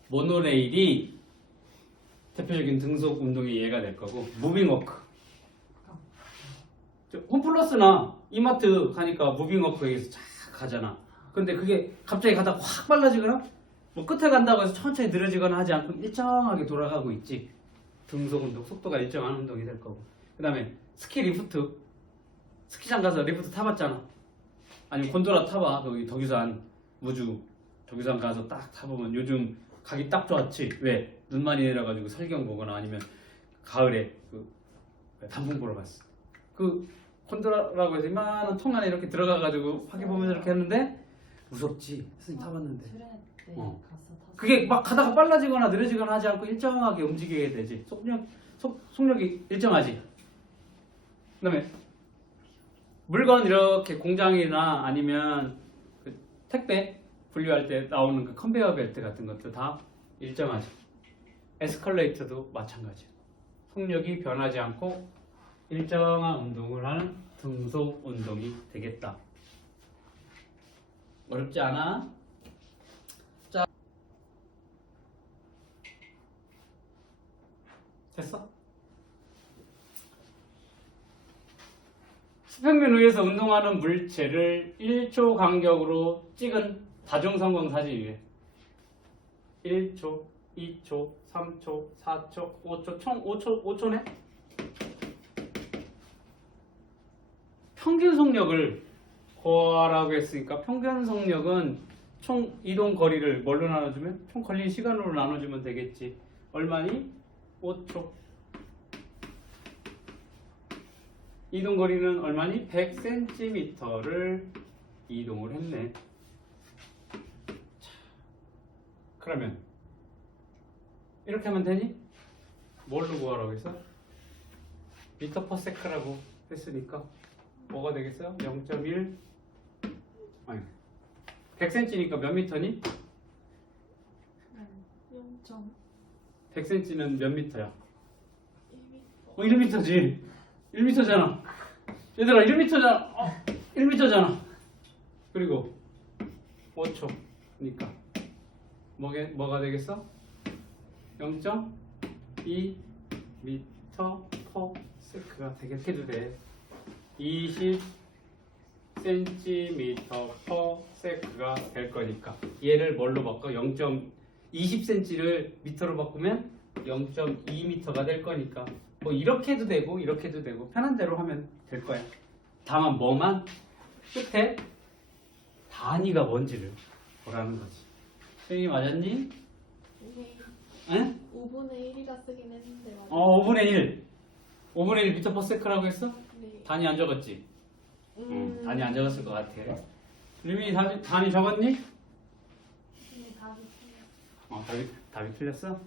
모노레일이 대표적인 등속운동의 예가 될 거고, 무빙워크. 홈플러스나 이마트 가니까 무빙워크에서 쫙 가잖아. 근데 그게 갑자기 가다가 확 빨라지거나 뭐 끝에 간다고 해서 천천히 느려지거나 하지 않고 일정하게 돌아가고 있지. 등속운동, 속도가 일정한 운동이 될 거고. 그 다음에 스키 리프트. 스키장 가서 리프트 타봤잖아. 아니면 곤도라 타봐. 여기 덕유산 무주 덕유산 가서 딱 타보면 요즘 가기 딱 좋았지. 왜? 눈 많이 내려가지고 설경 보거나 아니면 가을에 그 단풍 보러 갔어. 그 콘도라라고 해서 이만한 통 안에 이렇게 들어가가지고 화기 보면서 이렇게 했는데 무섭지. 선생님 타봤는데. 수련회 때 어. 가서 탔어. 그게 막 가다가 빨라지거나 느려지거나 하지 않고 일정하게 움직이게 되지. 속력이 일정하지. 그 다음에 물건 이렇게 공장이나 아니면 그 택배 분류할 때 나오는 그 컨베이어 벨트 같은 것도 다 일정하지. 에스컬레이터도 마찬가지. 속력이 변하지 않고 일정한 운동을 하는 등속 운동이 되겠다. 어렵지 않아? 자, 됐어? 수평면 위에서 운동하는 물체를 1초 간격으로 찍은 다중성공 사진이래. 1초, 2초, 3초, 4초, 5초, 총 5초네? 평균 속력을 구하라고 했으니까 평균 속력은 총 이동 거리를 뭘로 나눠주면? 총 걸린 시간으로 나눠주면 되겠지. 얼마니? 5초. 이동 거리는 얼마니? 100cm를 이동을 했네. 자, 그러면 이렇게 하면 되니? 뭘로 구하라고 했어? 미터 퍼 세크라고 했으니까 뭐가 되겠어요? 0.1 아니 100cm니까 몇 미터니? 0.1m 100cm는 몇 미터야? 1미터지. 1미터잖아. 얘들아 1미터잖아. 1미터잖아. 그리고 5초니까 뭐가 되겠어? 0.2 미터 퍼 세크가 되게 해도 돼. 20 cm 퍼 세크가 될 거니까 얘를 뭘로 바꿔? 20cm를 미터로 바꾸면 0.2m가 될 거니까 뭐 이렇게 해도 되고 이렇게 해도 되고 편한 대로 하면 될 거야. 다만 뭐만 끝에 단위가 뭔지를 보라는 거지. 선생님 맞았니? 응? 5분의 1이라 쓰긴 했는데 맞아. 5분의 1. 5분의 1 미터 퍼 세크라고 했어? 네. 단위 안 적었지? 단위 안 적었을 것 같아. 유민이 단위 적었니? 네, 답이 틀려. 답이 틀렸어?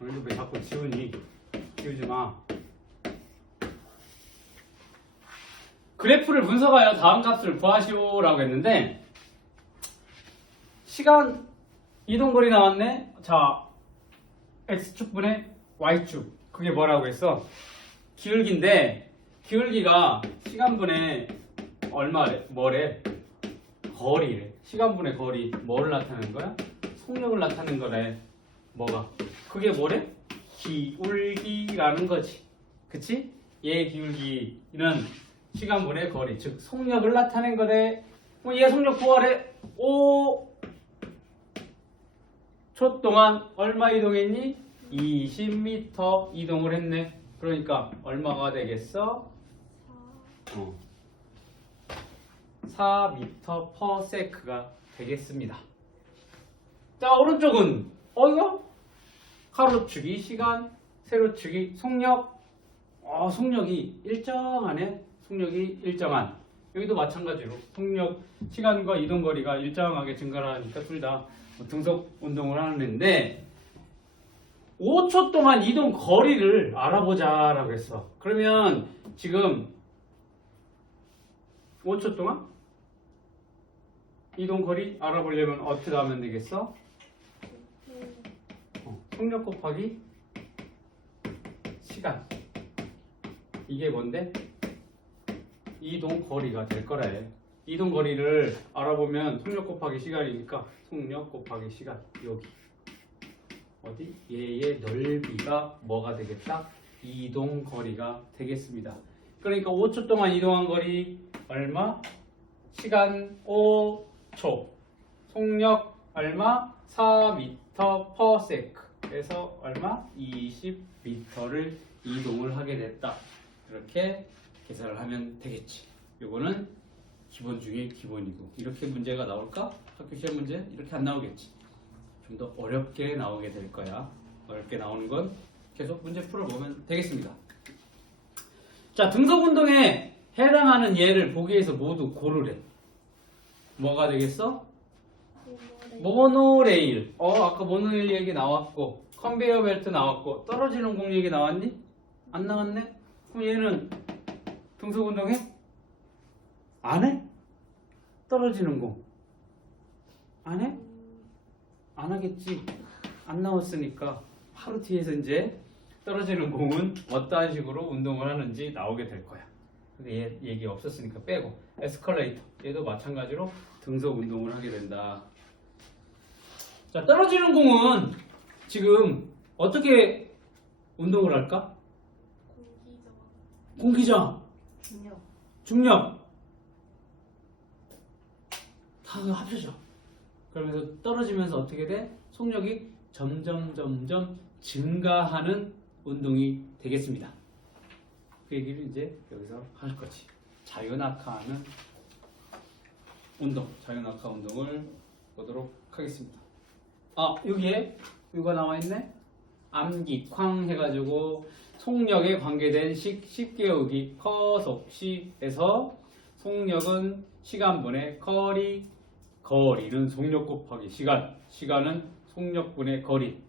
이거 왜 자꾸 지우니? 지우지 마. 그래프를 분석하여 다음 값을 구하시오라고 했는데 시간 이동거리 나왔네. 자, x축분의 y축. 그게 뭐라고 했어? 기울기인데 기울기가 시간분의 얼마래? 뭐래? 거리래. 시간분의 거리. 뭐를 나타내는 거야? 속력을 나타내는 거래. 뭐가? 그게 뭐래? 기울기라는 거지. 그치? 얘 기울기는 시간분의 거리, 즉 속력을 나타낸 거래. 얘 속력 구하래. 5초 동안 얼마 이동했니? 20m 이동을 했네. 그러니까 얼마가 되겠어? 4m per sec가 되겠습니다. 자, 오른쪽은 이거 가로축이 시간, 세로축이 속력. 속력이 일정하네. 속력이 일정한. 여기도 마찬가지로 속력, 시간과 이동거리가 일정하게 증가하니까 둘 다 등속 운동을 하는데 5초 동안 이동 거리를 알아보자라고 했어. 그러면 지금 5초 동안 이동 거리 알아보려면 어떻게 하면 되겠어? 속력 곱하기 시간. 이게 뭔데? 이동 거리가 될 거래. 이동 거리를 알아보면 속력 곱하기 시간이니까 속력 곱하기 시간. 여기 어디? 얘의 넓이가 뭐가 되겠다? 이동 거리가 되겠습니다. 그러니까 5초 동안 이동한 거리 얼마? 시간 5초. 속력 얼마? 4m per sec. 그래서 얼마? 20m를 이동을 하게 됐다. 이렇게 계산을 하면 되겠지. 요거는 기본 중에 기본이고. 이렇게 문제가 나올까? 학교 시험 문제 이렇게 안 나오겠지. 좀 더 어렵게 나오게 될 거야. 어렵게 나오는 건 계속 문제 풀어보면 되겠습니다. 자, 등속운동에 해당하는 예를 보기에서 모두 고르래. 뭐가 되겠어? 모노레일. 아까 모노레일 얘기 나왔고, 컨베이어 벨트 나왔고, 떨어지는 공 얘기 나왔니? 안 나왔네? 그럼 얘는 등속운동해? 안 해? 떨어지는 공. 안 해? 안 하겠지. 안 나왔으니까 하루 뒤에서 이제 떨어지는 공은 어떠한 식으로 운동을 하는지 나오게 될 거야. 근데 얘 얘기 없었으니까 빼고. 에스컬레이터. 얘도 마찬가지로 등속 운동을 하게 된다. 자, 떨어지는 공은 지금 어떻게 운동을 할까? 공기저항, 중력 다 합쳐져. 그러면서 떨어지면서 어떻게 돼? 속력이 점점 증가하는 운동이 되겠습니다. 그 얘기를 이제 여기서 할 거지. 자유낙하하는 운동, 자유낙하 운동을 보도록 하겠습니다. 여기에 이거 나와 있네. 암기, 쾅 해가지고 속력에 관계된 식기울기 커속시에서 속력은 시간분의 거리는 속력 곱하기 시간은 속력분의 거리.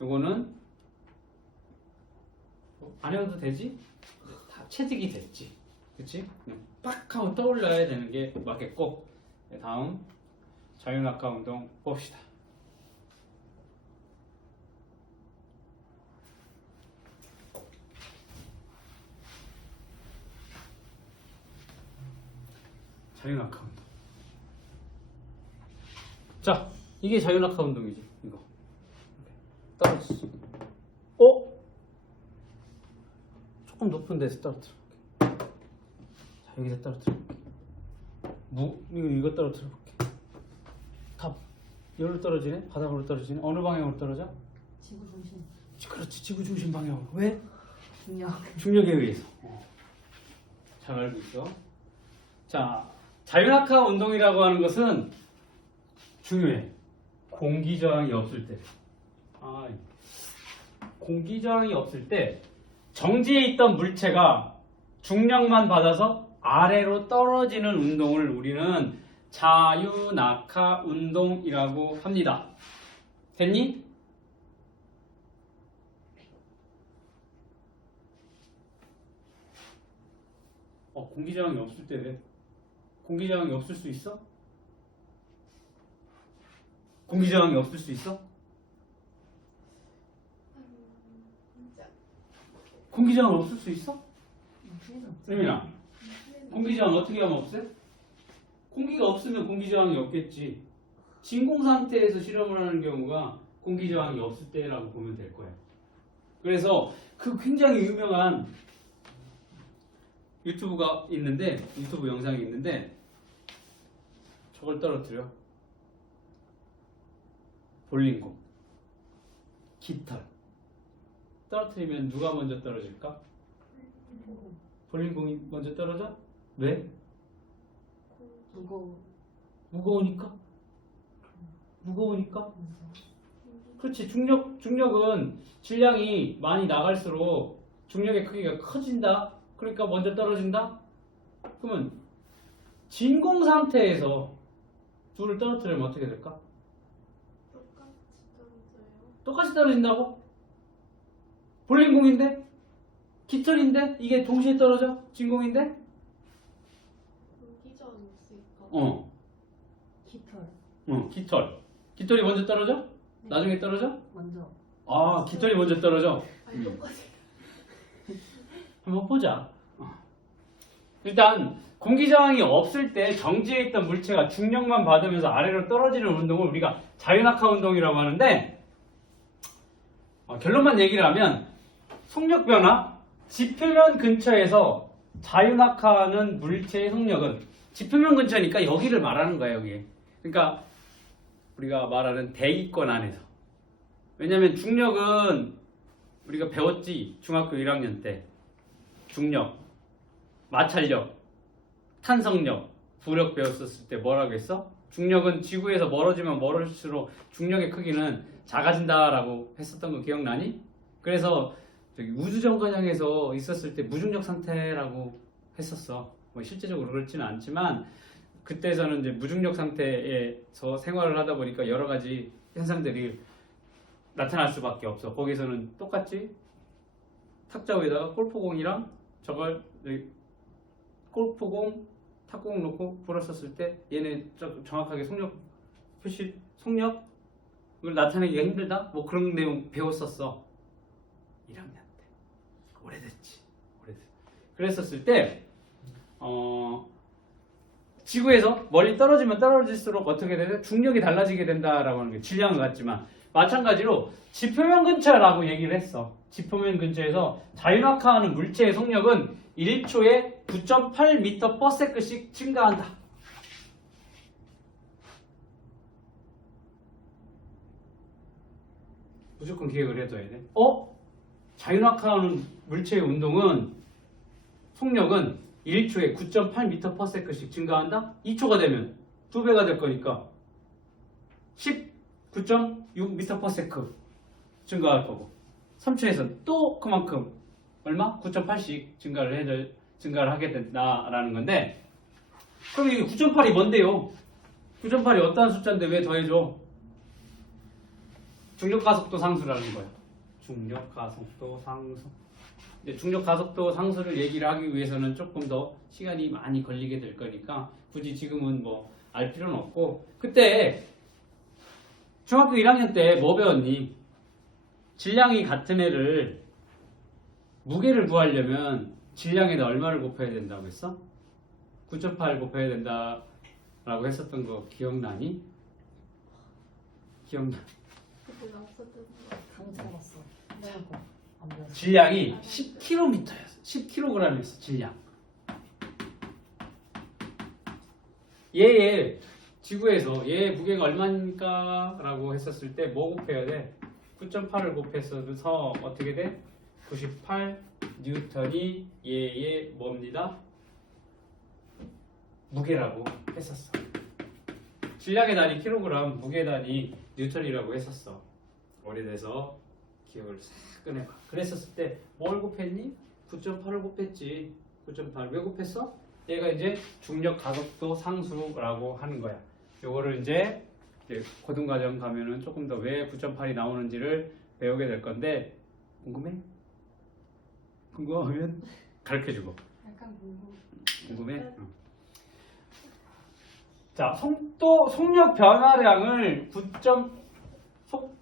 요거는 안 해도 되지? 다 체득이 됐지. 그치? 빡 하고 떠올려야 되는 게 맞겠고. 다음 자유낙하 운동 봅시다. 자유낙하 운동. 자, 이게 자유낙하 운동이지. 이거 떨어졌어. 조금 높은 데서 떨어뜨려. 자, 여기서 떨어뜨려. 이거 떨어뜨려 볼게. 다 여기로 떨어지네. 바닥으로 떨어지네. 어느 방향으로 떨어져? 지구 중심. 그렇지, 지구 중심 방향으로. 왜? 중력. 중력에 의해서. 잘 알고 있어. 자, 자유낙하 운동이라고 하는 것은 중요해. 공기 저항이 없을 때. 공기 저항이 없을 때 정지해 있던 물체가 중력만 받아서 아래로 떨어지는 운동을 우리는 자유낙하 운동이라고 합니다. 됐니? 공기 저항이 없을 때 공기 저항이 없을 수 있어? 공기 저항이 없을 수 있어? 진짜. 공기 저항 없을 수 있어? 틀리는 없죠. 세민아, 공기 저항 어떻게 하면 없애? 공기가 없으면 공기 저항이 없겠지. 진공 상태에서 실험을 하는 경우가 공기 저항이 없을 때라고 보면 될 거야. 그래서 그 굉장히 유명한 유튜브 영상이 있는데 저걸 떨어뜨려. 볼링공, 깃털 떨어뜨리면 누가 먼저 떨어질까? 볼링공이 먼저 떨어져? 왜? 무거우니까? 그렇지. 중력은 질량이 많이 나갈수록 중력의 크기가 커진다. 그러니까 먼저 떨어진다. 그러면 진공 상태에서 둘을 떨어뜨리면 어떻게 될까? 똑같이 떨어져요. 똑같이 떨어진다고? 볼링공인데? 깃털인데? 이게 동시에 떨어져? 진공인데? 공기 저항이 없으니까. 깃털. 깃털. 깃털이 먼저 떨어져? 나중에 떨어져? 먼저. 깃털이 먼저 떨어져. 아니 똑같이. 한번 보자. 일단 공기 저항이 없을 때 정지해 있던 물체가 중력만 받으면서 아래로 떨어지는 운동을 우리가 자유낙하 운동이라고 하는데, 결론만 얘기를 하면 속력 변화, 지표면 근처에서 자유낙하하는 물체의 속력은 지표면 근처니까 여기를 말하는 거야. 여기. 그러니까 우리가 말하는 대기권 안에서. 왜냐면 중력은 우리가 배웠지. 중학교 1학년 때 중력, 마찰력, 탄성력, 부력 배웠었을 때 뭐라고 했어? 중력은 지구에서 멀어지면 멀어질수록 중력의 크기는 작아진다라고 했었던 거 기억나니? 그래서 저기 우주정거장에서 있었을 때 무중력 상태라고 했었어. 뭐 실제적으로 그렇지는 않지만 그때에서는 이제 무중력 상태에서 생활을 하다 보니까 여러 가지 현상들이 나타날 수밖에 없어. 거기서는 똑같이 탁자 위에다가 골프공이랑 저걸 골프공, 탁구공 놓고 불었었을 때 얘네 정확하게 속력을 나타내기가 힘들다? 뭐 그런 내용 배웠었어. 1학년 때. 오래됐지. 그랬었을 때 지구에서 멀리 떨어지면 떨어질수록 어떻게 되냐? 중력이 달라지게 된다라고 하는 게 질량은 같지만 마찬가지로 지표면 근처라고 얘기를 했어. 지표면 근처에서 자유낙하하는 물체의 속력은 1초에 9.8m/s씩 증가한다. 무조건 기억을 해둬야 돼. 자유낙하하는 물체의 운동은 속력은 1초에 9.8m/s씩 증가한다? 2초가 되면 2배가 될 거니까 19.6m/s 증가할 거고 3초에서 또 그만큼 얼마? 9.8씩 증가를 하게 된다라는 건데, 그럼 이 9.8이 뭔데요? 9.8이 어떠한 숫자인데 왜 더해줘? 중력가속도 상수라는 거예요. 중력가속도 상수. 중력가속도 상수를 얘기를 하기 위해서는 조금 더 시간이 많이 걸리게 될 거니까 굳이 지금은 뭐 알 필요는 없고, 그때 중학교 1학년 때 뭐 배웠니? 질량이 같은 애를 무게를 구하려면 질량에다 얼마를 곱해야 된다고 했어? 9.8 곱해야 된다라고 했었던 거 기억나니? 기억나? 그때 나 없었던 거. 상처였어. 내고 안 배웠어. 질량이 10kg였어. 10kg이었어. 질량. 얘의 지구에서 얘의 무게가 얼마입니까? 라고 했었을 때 뭐 곱해야 돼? 9.8을 곱해서 어떻게 돼? 98 뉴턴이 얘의 뭡니다? 무게라고 했었어. 질량의 단위 킬로그램, 무게 단위 뉴턴이라고 했었어. 오래돼서 기억을 싹 꺼내봐. 그랬었을 때 뭘 곱했니? 9.8을 곱했지. 9.8. 왜 곱했어? 얘가 이제 중력 가속도 상수라고 하는 거야. 요거를 이제 고등과정 가면은 조금 더 왜 9.8이 나오는지를 배우게 될 건데 궁금해? 궁금하면 가르쳐주고. 약간 궁금해? 응. 자, 속력 변화량을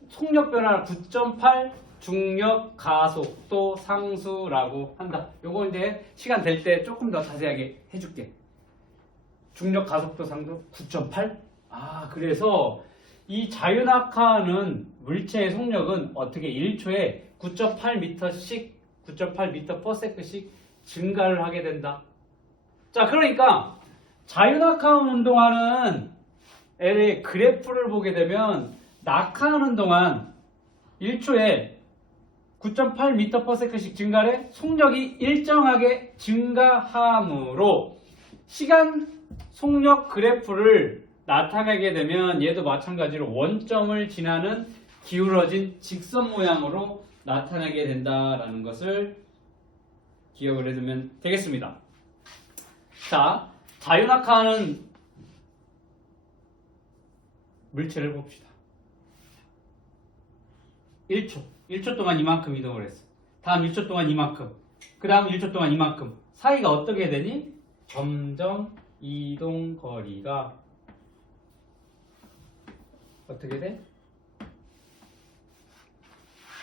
속력 변화 9.8 중력 가속도 상수라고 한다. 요거 이제 시간 될 때 조금 더 자세하게 해줄게. 중력 가속도 상수 9.8? 아, 그래서 이 자유낙하하는 물체의 속력은 어떻게 1초에 9.8m씩 9.8m/s씩 증가를 하게 된다. 자, 그러니까 자유낙하한 운동하는 애의 그래프를 보게 되면 낙하하는 동안 1초에 9.8m/s씩 증가해 속력이 일정하게 증가하므로 시간 속력 그래프를 나타내게 되면 얘도 마찬가지로 원점을 지나는 기울어진 직선 모양으로 나타나게 된다라는 것을 기억을 해두면 되겠습니다. 자, 자유낙하하는 물체를 봅시다. 1초 동안 이만큼 이동을 했어. 다음 1초 동안 이만큼. 그 다음 1초 동안 이만큼. 사이가 어떻게 되니? 점점 이동 거리가 어떻게 돼?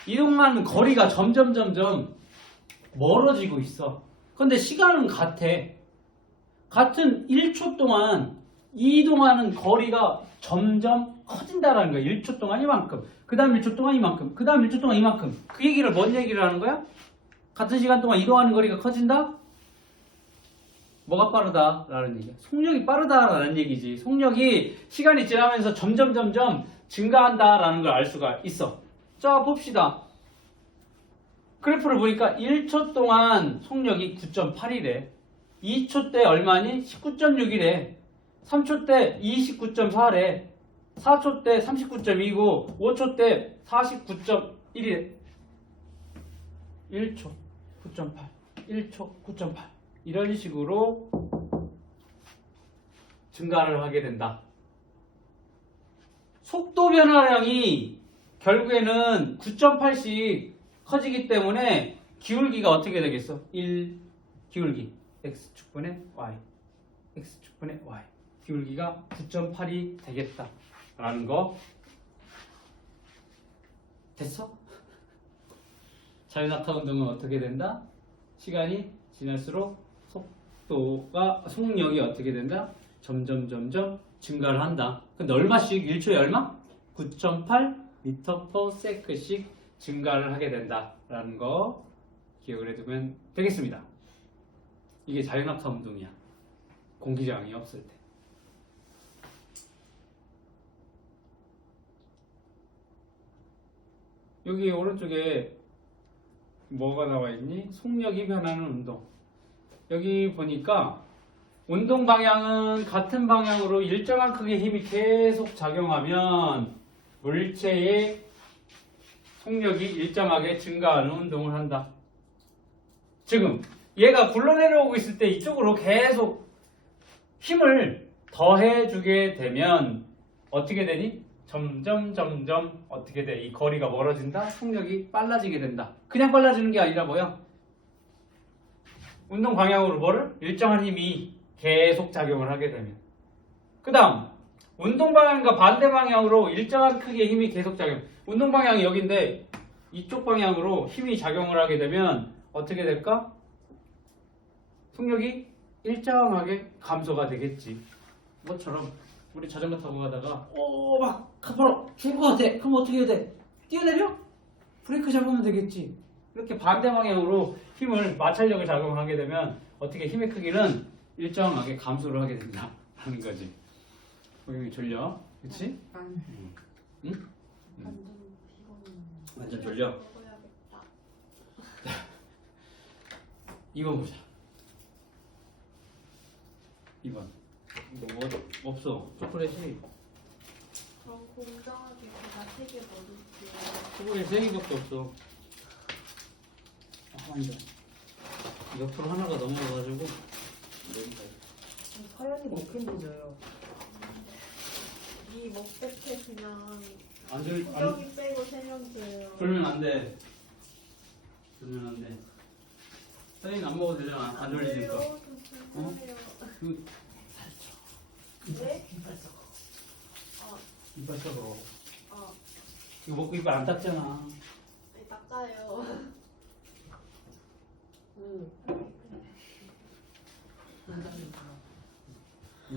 이동하는 거리가 점점 멀어지고 있어. 근데 시간은 같아. 같은 1초 동안 이동하는 거리가 점점 커진다라는 거야. 1초 동안 이만큼. 그 다음 1초 동안 이만큼. 그 다음 1초 동안 이만큼. 그 얘기를 뭔 얘기를 하는 거야? 같은 시간 동안 이동하는 거리가 커진다? 뭐가 빠르다라는 얘기야. 속력이 빠르다라는 얘기지. 속력이 시간이 지나면서 점점 증가한다라는 걸 알 수가 있어. 자, 봅시다. 그래프를 보니까 1초 동안 속력이 9.8이래. 2초 때 얼마니? 19.6이래. 3초 때 29.4래. 4초 때 39.2고 5초 때 49.1이래. 1초 9.8, 1초 9.8 이런 식으로 증가를 하게 된다. 속도 변화량이 결국에는 9.8씩 커지기 때문에 기울기가 어떻게 되겠어? 1 기울기 x축분의 y x축분의 y 기울기가 9.8이 되겠다 라는 거 됐어? 자유낙하 운동은 어떻게 된다? 시간이 지날수록 속력이 어떻게 된다? 점점 증가를 한다. 근데 얼마씩? 1초에 얼마? 9.8m/s씩 증가를 하게 된다라는 거 기억을 해두면 되겠습니다. 이게 자유낙하 운동이야. 공기저항이 없을 때. 여기 오른쪽에 뭐가 나와 있니? 속력이 변하는 운동. 여기 보니까 운동 방향은 같은 방향으로 일정한 크기의 힘이 계속 작용하면 물체의 속력이 일정하게 증가하는 운동을 한다. 지금 얘가 굴러내려오고 있을 때 이쪽으로 계속 힘을 더해주게 되면 어떻게 되니? 점점 어떻게 돼? 이 거리가 멀어진다? 속력이 빨라지게 된다. 그냥 빨라지는 게 아니라 뭐야? 운동 방향으로 뭐를? 일정한 힘이 계속 작용을 하게 되면. 그 다음 운동 방향과 반대 방향으로 일정한 크기의 힘이 계속 작용. 운동 방향이 여기인데 이쪽 방향으로 힘이 작용을 하게 되면 어떻게 될까? 속력이 일정하게 감소가 되겠지. 뭐처럼 우리 자전거 타고 가다가 막 앞으로 죽을 것 같아. 그럼 어떻게 해야 돼? 뛰어내려? 브레이크 잡으면 되겠지. 이렇게 반대 방향으로 힘을 마찰력을 작용하게 되면 어떻게 힘의 크기는 일정하게 감소를 하게 된다 하는 거지. 여기 졸려, 그렇지? 응? 완전 피곤해. 완전 졸려. 먹어야겠다. 2번 보자. 2번. 뭐 없어. 초콜릿이 그럼 공정하게 제가 3개 넣을게요. 초콜릿 3개밖에 없어. 아닌데 옆으로 하나가 넘어가가지고 여기까지. 서연이 먹힌 줘요. 이 먹백해 그냥 안 줄, 안, 수정이 빼고 3명 줘요. 돌면 안 돼. 돌면 안 돼. 선생님 안 먹어도 되잖아. 안 돌리니까. 좀 불편해요. 그 네? 이빨 썩어. 이빨 썩어. 어, 이거 먹고 이빨 안 닦잖아. 네, 닦아요.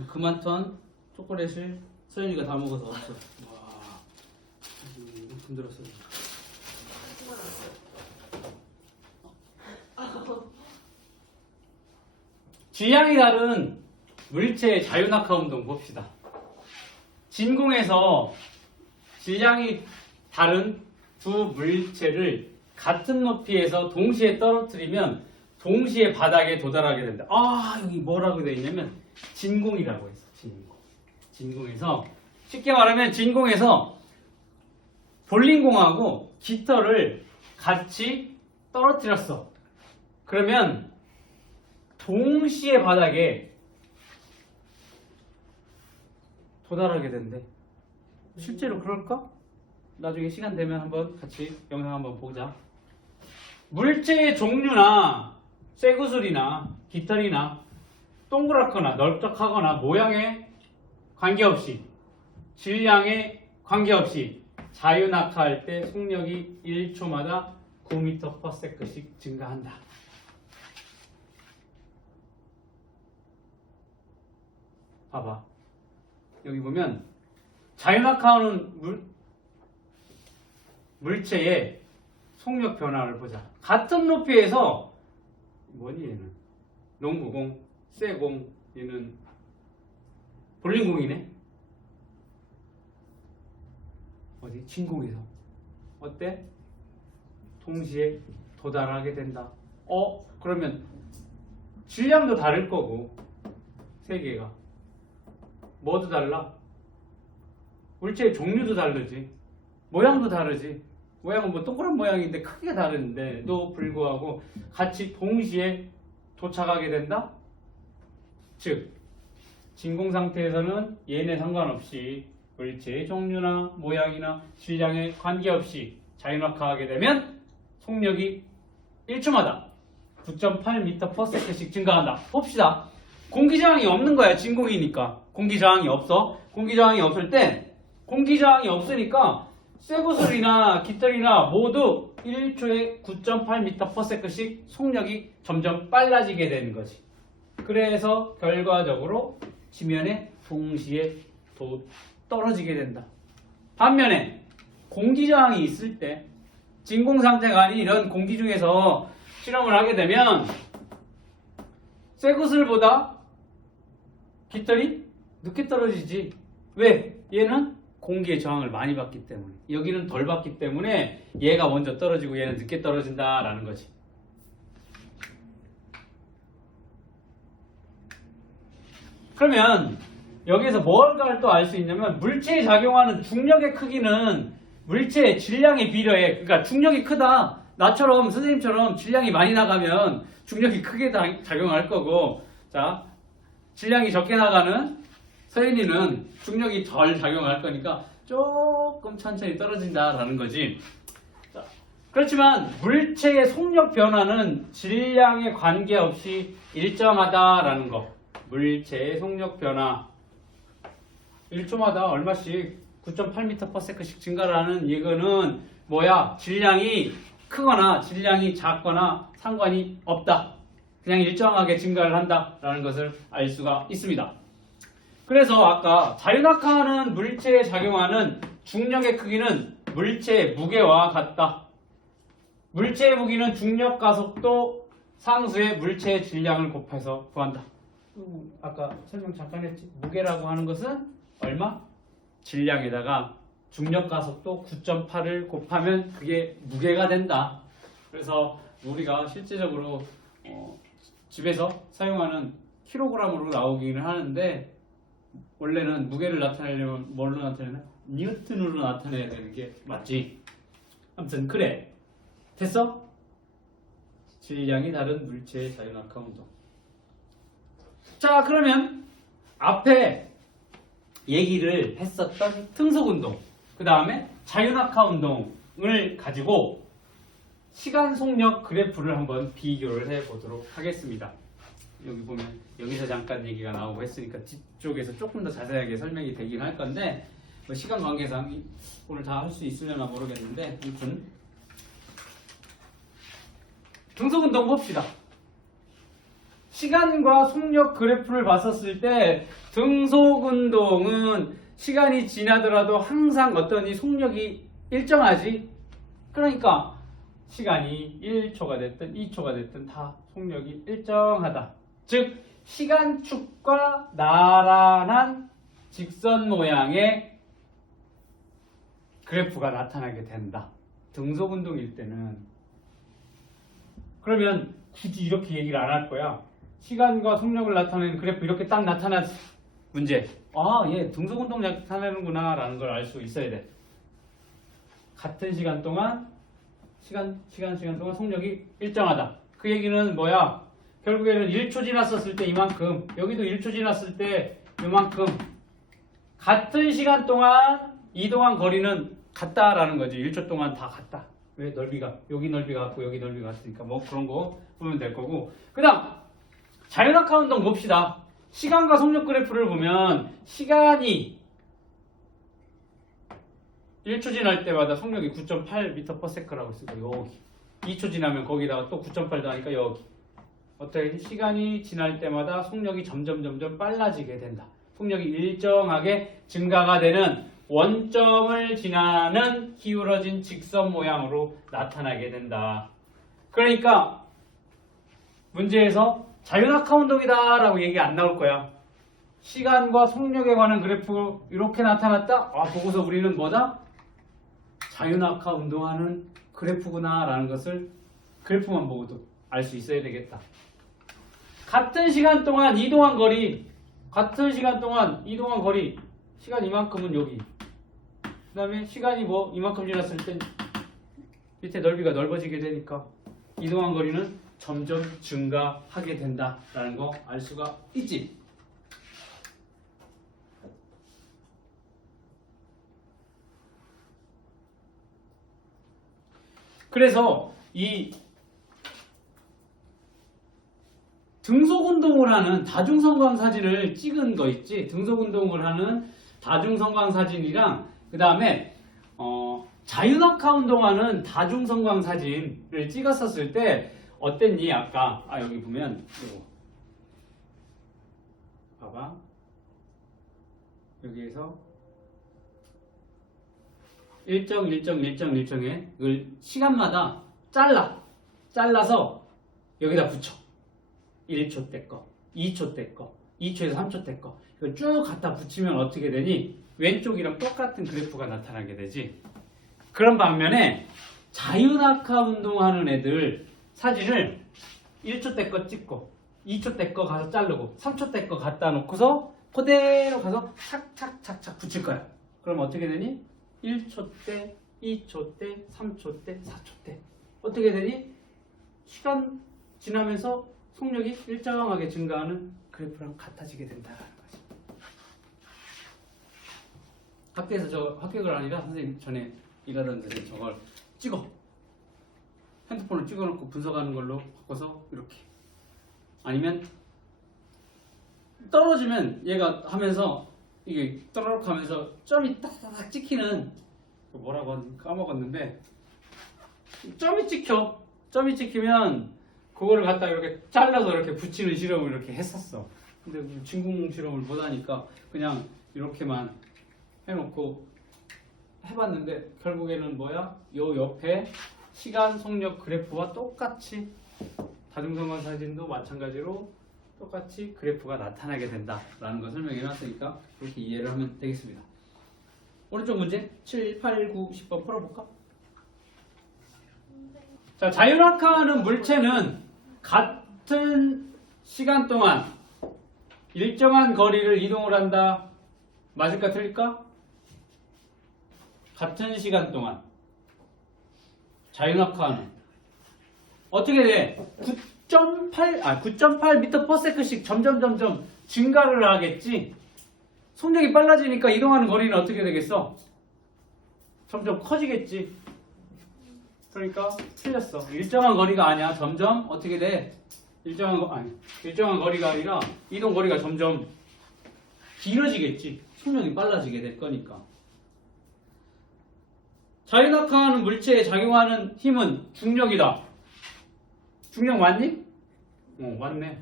그만턴 초콜릿을 서연이가 다 먹어서 없어. 와, 힘들었어. 질량이 다른 물체의 자유낙하 운동 봅시다. 진공에서 질량이 다른 두 물체를 같은 높이에서 동시에 떨어뜨리면 동시에 바닥에 도달하게 된다. 아, 여기 뭐라고 되어 있냐면 진공이라고 했어. 진공. 진공에서 쉽게 말하면 진공에서 볼링공하고 깃털을 같이 떨어뜨렸어. 그러면 동시에 바닥에 도달하게 된대. 실제로 그럴까? 나중에 시간 되면 한번 같이 영상 한번 보자. 물체의 종류나 쇠구슬이나 깃털이나 동그랗거나 넓적하거나 모양에 관계없이 질량에 관계없이 자유낙하할 때 속력이 1초마다 9m/s씩 증가한다. 봐봐. 여기 보면 자유낙하하는 물체의 속력 변화를 보자. 같은 높이에서 뭐니 얘는? 농구공, 쇠공, 얘는 볼링공이네. 어디? 진공에서 어때? 동시에 도달하게 된다. 그러면 질량도 다를 거고 세 개가 뭐도 달라? 물체의 종류도 다르지. 모양도 다르지. 모양은 뭐 동그란 모양인데 크기가 다른데도 불구하고 같이 동시에 도착하게 된다? 즉 진공 상태에서는 얘네 상관없이 물체의 종류나 모양이나 질량에 관계없이 자유낙하하게 되면 속력이 1초마다 9.8m/s씩 증가한다. 봅시다. 공기저항이 없는 거야. 진공이니까. 공기저항이 없어. 공기저항이 없을 때 공기저항이 없으니까 쇠구슬이나 깃털이나 모두 1초에 9.8m/s씩 속력이 점점 빨라지게 되는 거지. 그래서 결과적으로 지면에 동시에 떨어지게 된다. 반면에 공기저항이 있을 때 진공 상태가 아닌 이런 공기 중에서 실험을 하게 되면 쇠구슬보다 깃털이 늦게 떨어지지. 왜? 얘는 공기의 저항을 많이 받기 때문에. 여기는 덜 받기 때문에 얘가 먼저 떨어지고 얘는 늦게 떨어진다라는 거지. 그러면 여기에서 뭘까를 또 알 수 있냐면 물체에 작용하는 중력의 크기는 물체의 질량에 비례해. 그러니까 중력이 크다. 나처럼 선생님처럼 질량이 많이 나가면 중력이 크게 작용할 거고, 자 질량이 적게 나가는 서연이는 중력이 덜 작용할 거니까 조금 천천히 떨어진다라는 거지. 자, 그렇지만 물체의 속력 변화는 질량에 관계없이 일정하다라는 거. 물체의 속력 변화 1초마다 얼마씩 9.8m/s씩 증가라는 이거는 뭐야? 질량이 크거나 질량이 작거나 상관이 없다. 그냥 일정하게 증가를 한다라는 것을 알 수가 있습니다. 그래서 아까 자유낙하하는 물체에 작용하는 중력의 크기는 물체의 무게와 같다. 물체의 무게는 중력 가속도 상수의 물체의 질량을 곱해서 구한다. 아까 설명 잠깐 했지. 무게라고 하는 것은 얼마? 질량에다가 중력 가속도 9.8을 곱하면 그게 무게가 된다. 그래서 우리가 실제적으로 집에서 사용하는 킬로그램으로 나오기는 하는데 원래는 무게를 나타내려면 뭘로 나타내나? 뉴턴으로 나타내야 되는 게 맞지. 아무튼 그래. 됐어? 질량이 다른 물체의 자유낙하 운동. 자, 그러면 앞에 얘기를 했었던 등속 운동, 그 다음에 자유낙하 운동을 가지고 시간 속력 그래프를 한번 비교를 해 보도록 하겠습니다. 여기 보면 여기서 잠깐 얘기가 나오고 했으니까 뒤쪽에서 조금 더 자세하게 설명이 되긴 할 건데 뭐 시간 관계상 오늘 다 할 수 있으려나 모르겠는데 아무튼 등속 운동 봅시다. 시간과 속력 그래프를 봤었을 때 등속 운동은 시간이 지나더라도 항상 어떤 이 속력이 일정하지. 그러니까 시간이 1초가 됐든 2초가 됐든 다 속력이 일정하다. 즉 시간축과 나란한 직선 모양의 그래프가 나타나게 된다. 등속 운동일 때는. 그러면 굳이 이렇게 얘기를 안 할 거야. 시간과 속력을 나타내는 그래프 이렇게 딱 나타났 문제. 아, 얘 등속 운동 나타내는구나 라는 걸 알 수 있어야 돼. 같은 시간 동안 시간 동안 속력이 일정하다. 그 얘기는 뭐야? 결국에는 1초 지났었을 때 이만큼, 여기도 1초 지났을 때 이만큼. 같은 시간 동안 이동한 거리는 같다라는 거지. 1초 동안 다 같다. 왜? 넓이가 여기 넓이가 같고 여기 넓이가 같으니까 뭐 그런 거 보면 될 거고. 그 다음 자유낙하 운동 봅시다. 시간과 속력 그래프를 보면 시간이 1초 지날 때마다 속력이 9.8m/s라고 있으니까 여기 2초 지나면 거기다가 또 9.8 더하니까 여기. 어떻게 시간이 지날 때마다 속력이 점점 빨라지게 된다. 속력이 일정하게 증가가 되는 원점을 지나는 기울어진 직선 모양으로 나타나게 된다. 그러니까 문제에서 자유낙하 운동이다 라고 얘기 안 나올 거야. 시간과 속력에 관한 그래프 이렇게 나타났다? 아, 보고서 우리는 뭐다? 자유낙하 운동하는 그래프구나 라는 것을 그래프만 보고도 알 수 있어야 되겠다. 같은 시간 동안 이동한 거리, 시간 이만큼은 여기. 그 다음에 시간이 뭐 이만큼 지났을 때 밑에 넓이가 넓어지게 되니까 이동한 거리는 점점 증가하게 된다라는 거 알 수가 있지. 그래서 이 등속운동을 하는 다중성광 사진을 찍은 거 있지. 등속운동을 하는 다중성광 사진이랑 그 다음에 자유낙하 운동하는 다중성광 사진을 찍었었을 때 어땠니? 아까 여기 보면 이거 봐봐. 여기에서 일정에 시간마다 잘라서 여기다 붙여. 1초 때 거, 2초 때 거, 2초에서 3초 때 거. 이걸 쭉 갖다 붙이면 어떻게 되니? 왼쪽이랑 똑같은 그래프가 나타나게 되지. 그런 반면에 자유낙하 운동하는 애들 사진을 1초 때 거 찍고 2초 때 거 가서 자르고 3초 때 거 갖다 놓고서 그대로 가서 착착착착 붙일 거야. 그럼 어떻게 되니? 1초 때, 2초 때, 3초 때, 4초 때. 어떻게 되니? 시간 지나면서 속력이 일정하게 증가하는 그래프랑 같아지게 된다는 거지. 학교에서 저 합격을 아니라 선생님 전에 일하던 데서 저걸 찍어. 핸드폰을 찍어놓고 분석하는 걸로 바꿔서 이렇게. 아니면 떨어지면 얘가 하면서 이게 떠르륵 하면서 점이 딱딱 찍히는 뭐라고 까먹었는데 점이 찍히면 그거를 갖다가 이렇게 잘라서 이렇게 붙이는 실험을 이렇게 했었어. 근데 진공 실험을 못하니까 그냥 이렇게만 해놓고 해봤는데 결국에는 뭐야? 요 옆에 시간 속력 그래프와 똑같이 다중성광 사진도 마찬가지로 똑같이 그래프가 나타나게 된다라는 걸 설명해 놨으니까 그렇게 이해를 하면 되겠습니다. 오른쪽 문제 7, 8, 9, 10번 풀어볼까? 자, 자유낙하하는 물체는 같은 시간 동안 일정한 거리를 이동을 한다. 맞을까 틀릴까? 같은 시간 동안 자유낙하는 어떻게 돼? 9.8m/s씩 점점 증가를 하겠지. 속력이 빨라지니까 이동하는 거리는 어떻게 되겠어? 점점 커지겠지. 그러니까 틀렸어. 일정한 거리가 아니야. 점점 어떻게 돼? 일정한 거리가 아니라 이동 거리가 점점 길어지겠지. 속력이 빨라지게 될 거니까. 자유낙하하는 물체에 작용하는 힘은 중력이다. 중력 맞니? 맞네.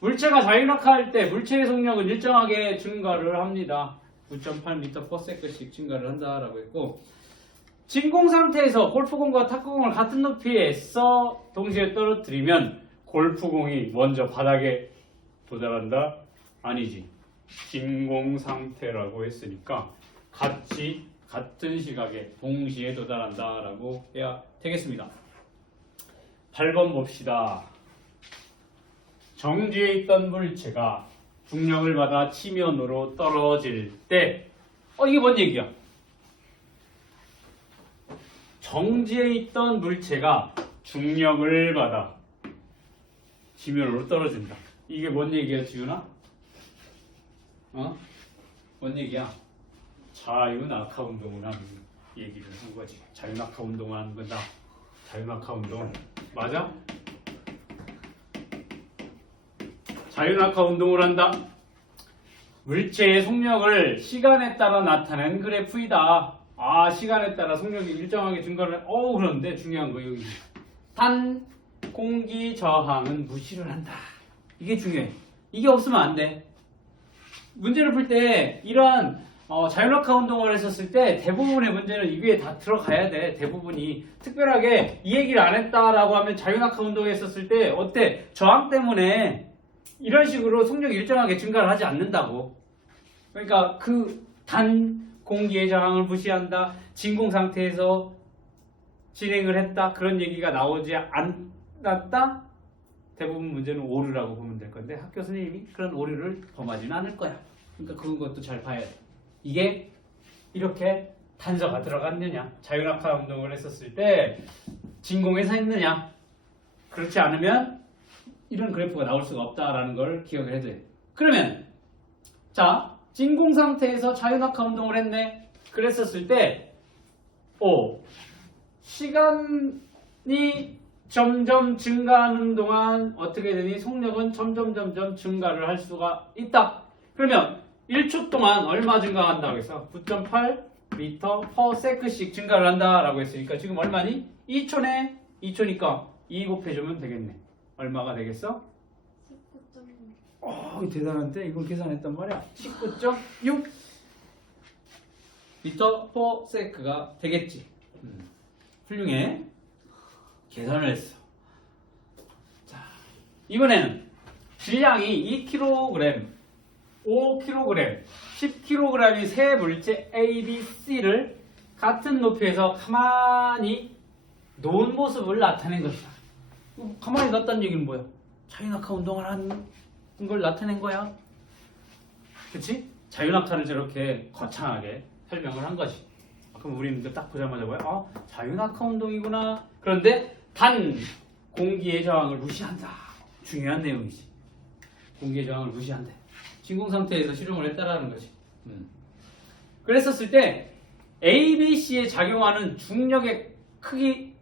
물체가 자유낙하할 때 물체의 속력은 일정하게 증가를 합니다. 9.8m/s씩 증가를 한다라고 했고, 진공 상태에서 골프공과 탁구공을 같은 높이에서 동시에 떨어뜨리면 골프공이 먼저 바닥에 도달한다? 아니지. 진공 상태라고 했으니까 같은 시각에 동시에 도달한다라고 해야 되겠습니다. 8번 봅시다. 정지해 있던 물체가 중력을 받아 치면으로 떨어질 때 이게 뭔 얘기야? 정지해 있던 물체가 중력을 받아 지면으로 떨어진다. 이게 뭔 얘기야, 지훈아? 뭔 얘기야? 자유낙하 운동을 하는 얘기를 한 거지. 자유낙하 운동을 하는 거다. 자유낙하 운동 맞아? 자유낙하 운동을 한다. 물체의 속력을 시간에 따라 나타낸 그래프이다. 시간에 따라 속력이 일정하게 증가를 그런데 중요한 거 여기. 단 공기 저항은 무시를 한다. 이게 중요해. 이게 없으면 안 돼. 문제를 풀 때 이러한 자유낙하 운동을 했었을 때 대부분의 문제는 이 위에 다 들어가야 돼. 대부분이. 특별하게 이 얘기를 안 했다라고 하면 자유낙하 운동을 했었을 때 어때? 저항 때문에 이런 식으로 속력이 일정하게 증가를 하지 않는다고. 그러니까 그 단 공기의 저항을 무시한다. 진공 상태에서 진행을 했다. 그런 얘기가 나오지 않았다. 대부분 문제는 오류라고 보면 될 건데 학교 선생님이 그런 오류를 범하지는 않을 거야. 그러니까 그런 것도 잘 봐야 돼. 이게 이렇게 단서가 들어갔느냐, 자유낙하 운동을 했었을 때 진공에서 했느냐, 그렇지 않으면 이런 그래프가 나올 수가 없다라는 걸 기억을 해둬야 돼. 그러면 자, 진공 상태에서 자유낙하 운동을 했네. 그랬었을 때 시간이 점점 증가하는 동안 어떻게 되니? 속력은 점점 증가를 할 수가 있다. 그러면 1초 동안 얼마 증가한다고 했어? 9.8m/s씩 증가를 한다라고 했으니까 지금 얼마니? 2초네. 2초니까 2 곱해주면 되겠네. 얼마가 되겠어? 19.6. 대단한데? 이걸 계산했단 말이야. 19.6 m/s가 되겠지. 훌륭해. 계산을 했어. 자, 이번에는 질량이 2kg, 5kg, 10kg이 세 물체 A, B, C를 같은 높이에서 가만히 놓은 모습을 나타낸 것이다. 가만히 놨다는 얘기는 뭐야? 자유낙하 운동을 한 걸 나타낸 거야. 그치? 자유낙하를 저렇게 거창하게 설명을 한 거지. 그럼 우리는 딱 보자마자 뭐야? 자유낙하 운동이구나. 그런데 단 공기의 저항을 무시한다. 중요한 내용이지. 공기의 저항을 무시한다. 진공 상태에서 실험을 했다라는 거지. 그랬었을 때 A, B, C에 작용하는 중력의 크기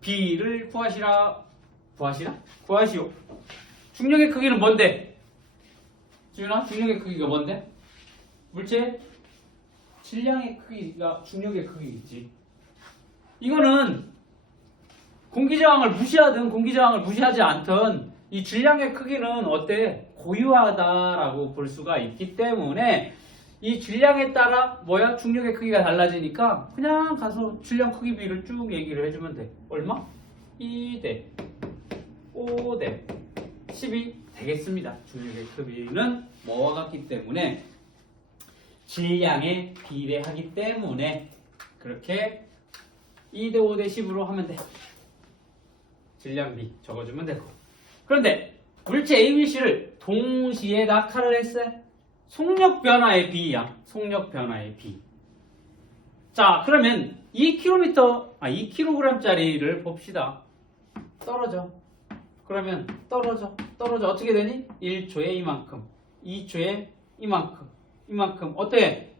B를 구하시오. 중력의 크기는 뭔데? 지훈아, 중력의 크기가 뭔데? 물체 질량의 크기가 중력의 크기겠지. 이거는 공기저항을 무시하든 공기저항을 무시하지 않든 이 질량의 크기는 어때? 고유하다라고 볼 수가 있기 때문에 이 질량에 따라 중력의 크기가 달라지니까 그냥 가서 질량 크기 비를 쭉 얘기를 해주면 돼. 얼마? 2대 5대 10이 되겠습니다. 중력의 크기는 뭐와 같기 때문에 질량에 비례하기 때문에 그렇게 2대 5대 10으로 하면 돼. 질량 B 적어주면 되고. 그런데 물체 A, B, C를 동시에 낙하를 했어요. 속력 변화의 B야. 속력 변화의 B. 자, 그러면 2kg짜리를 봅시다. 떨어져. 그러면 떨어져. 어떻게 되니? 1초에 이만큼, 2초에 이만큼. 어때?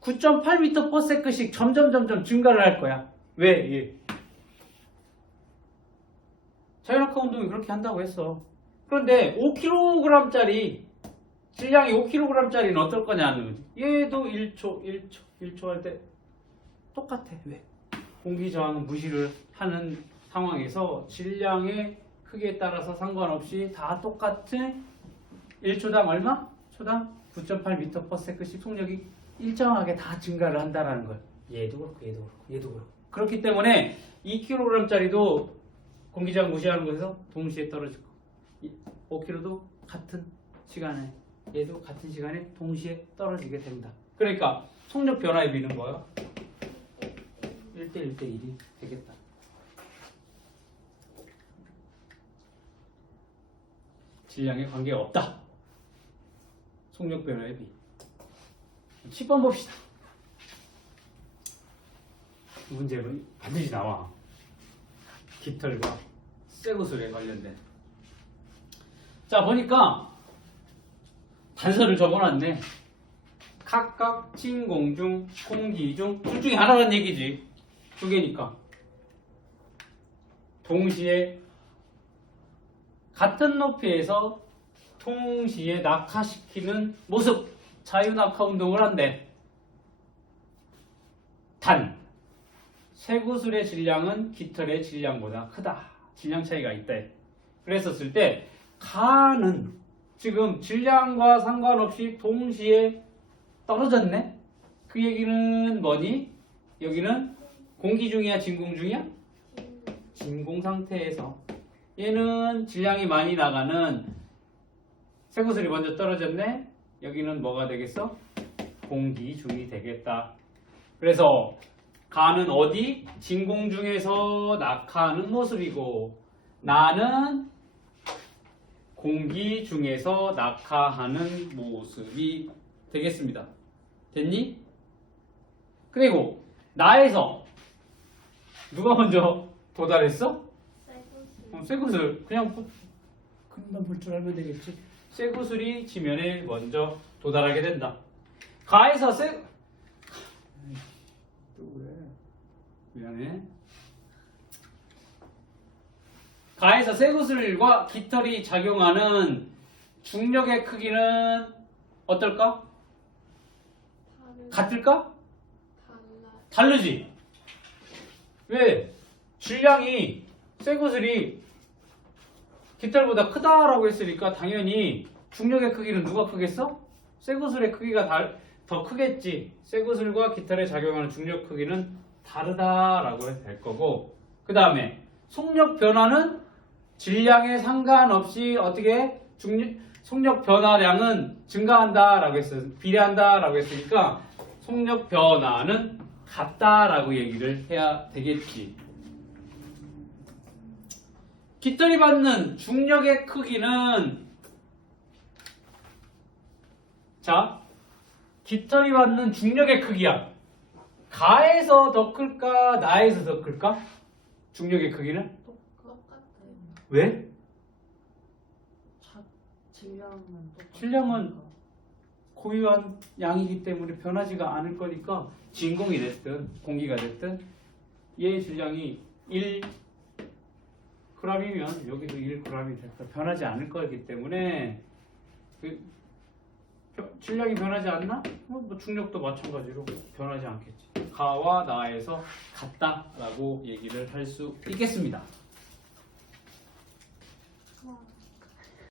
9.8m/s씩 점점 증가를 할 거야. 왜? 예. 자연학과 운동이 그렇게 한다고 했어. 그런데 5kg짜리 질량이 5kg짜리는 어떨 거냐는 거지. 얘도 1초 할 때 똑같아. 왜? 공기 저항 무시를 하는 상황에서 질량의 크기에 따라서 상관없이 다 똑같은 1초당 얼마? 초당 9.8m/s씩 속력이 일정하게 다 증가를 한다라는 거야. 얘도 그렇고. 그렇기 때문에 2kg짜리도 공기 저항 무시하는 곳에서 동시에 떨어질 거. 5kg도 같은 시간에, 얘도 같은 시간에 동시에 떨어지게 된다. 그러니까 속력 변화의 비는 뭐야? 1대 1이 되겠다. 질량에 관계가 없다. 속력 변화의 비. 10번 봅시다. 문제는 반드시 나와. 깃털과 쇠구슬에 관련된. 자, 보니까 단서를 적어놨네. 각각 진공 중, 공기 중, 둘 중에 하나라는 얘기지. 두 개니까. 동시에 같은 높이에서 동시에 낙하시키는 모습, 자유낙하 운동을 한대. 단, 쇠구슬의 질량은 깃털의 질량보다 크다. 질량 차이가 있다. 그랬었을 때 가는 지금 질량과 상관없이 동시에 떨어졌네? 그 얘기는 뭐니? 여기는 공기 중이야, 진공 중이야? 진공 상태에서 얘는 질량이 많이 나가는 쇠구슬이 먼저 떨어졌네? 여기는 뭐가 되겠어? 공기 중이 되겠다. 그래서 가는 어디? 진공 중에서 낙하하는 모습이고 나는 공기 중에서 낙하하는 모습이 되겠습니다. 됐니? 그리고 나에서 누가 먼저 도달했어? 쇠구슬. 그냥 금방 볼 줄 알면 되겠지. 쇠구슬이 지면에 먼저 도달하게 된다. 가에서 또 왜? 미안해. 가에서 쇠구슬과 깃털이 작용하는 중력의 크기는 어떨까? 같을까? 다르지? 왜? 질량이 쇠구슬이 깃털보다 크다라고 했으니까 당연히 중력의 크기는 누가 크겠어? 쇠구슬의 크기가 더 크겠지. 쇠구슬과 깃털에 작용하는 중력 크기는 다르다라고 될 거고, 그 다음에 속력 변화는 질량에 상관없이 어떻게 속력 변화량은 증가한다라고 했어요. 비례한다라고 했으니까 속력 변화는 같다라고 얘기를 해야 되겠지. 깃털이 받는 중력의 크기는, 자, 깃털이 받는 중력의 크기야. 가에서 더 클까? 나에서 더 클까? 중력의 크기는? 똑같아요. 왜? 질량은 고유한 양이기 때문에 변하지가 않을 거니까 진공이 됐든 공기가 됐든 얘의 질량이 1g이면 여기도 1g이 됐든 변하지 않을 거기 때문에 질량이 변하지 않나? 뭐 중력도 마찬가지로 변하지 않겠지. 가와 나에서 같다라고 얘기를 할 수 있겠습니다. 와.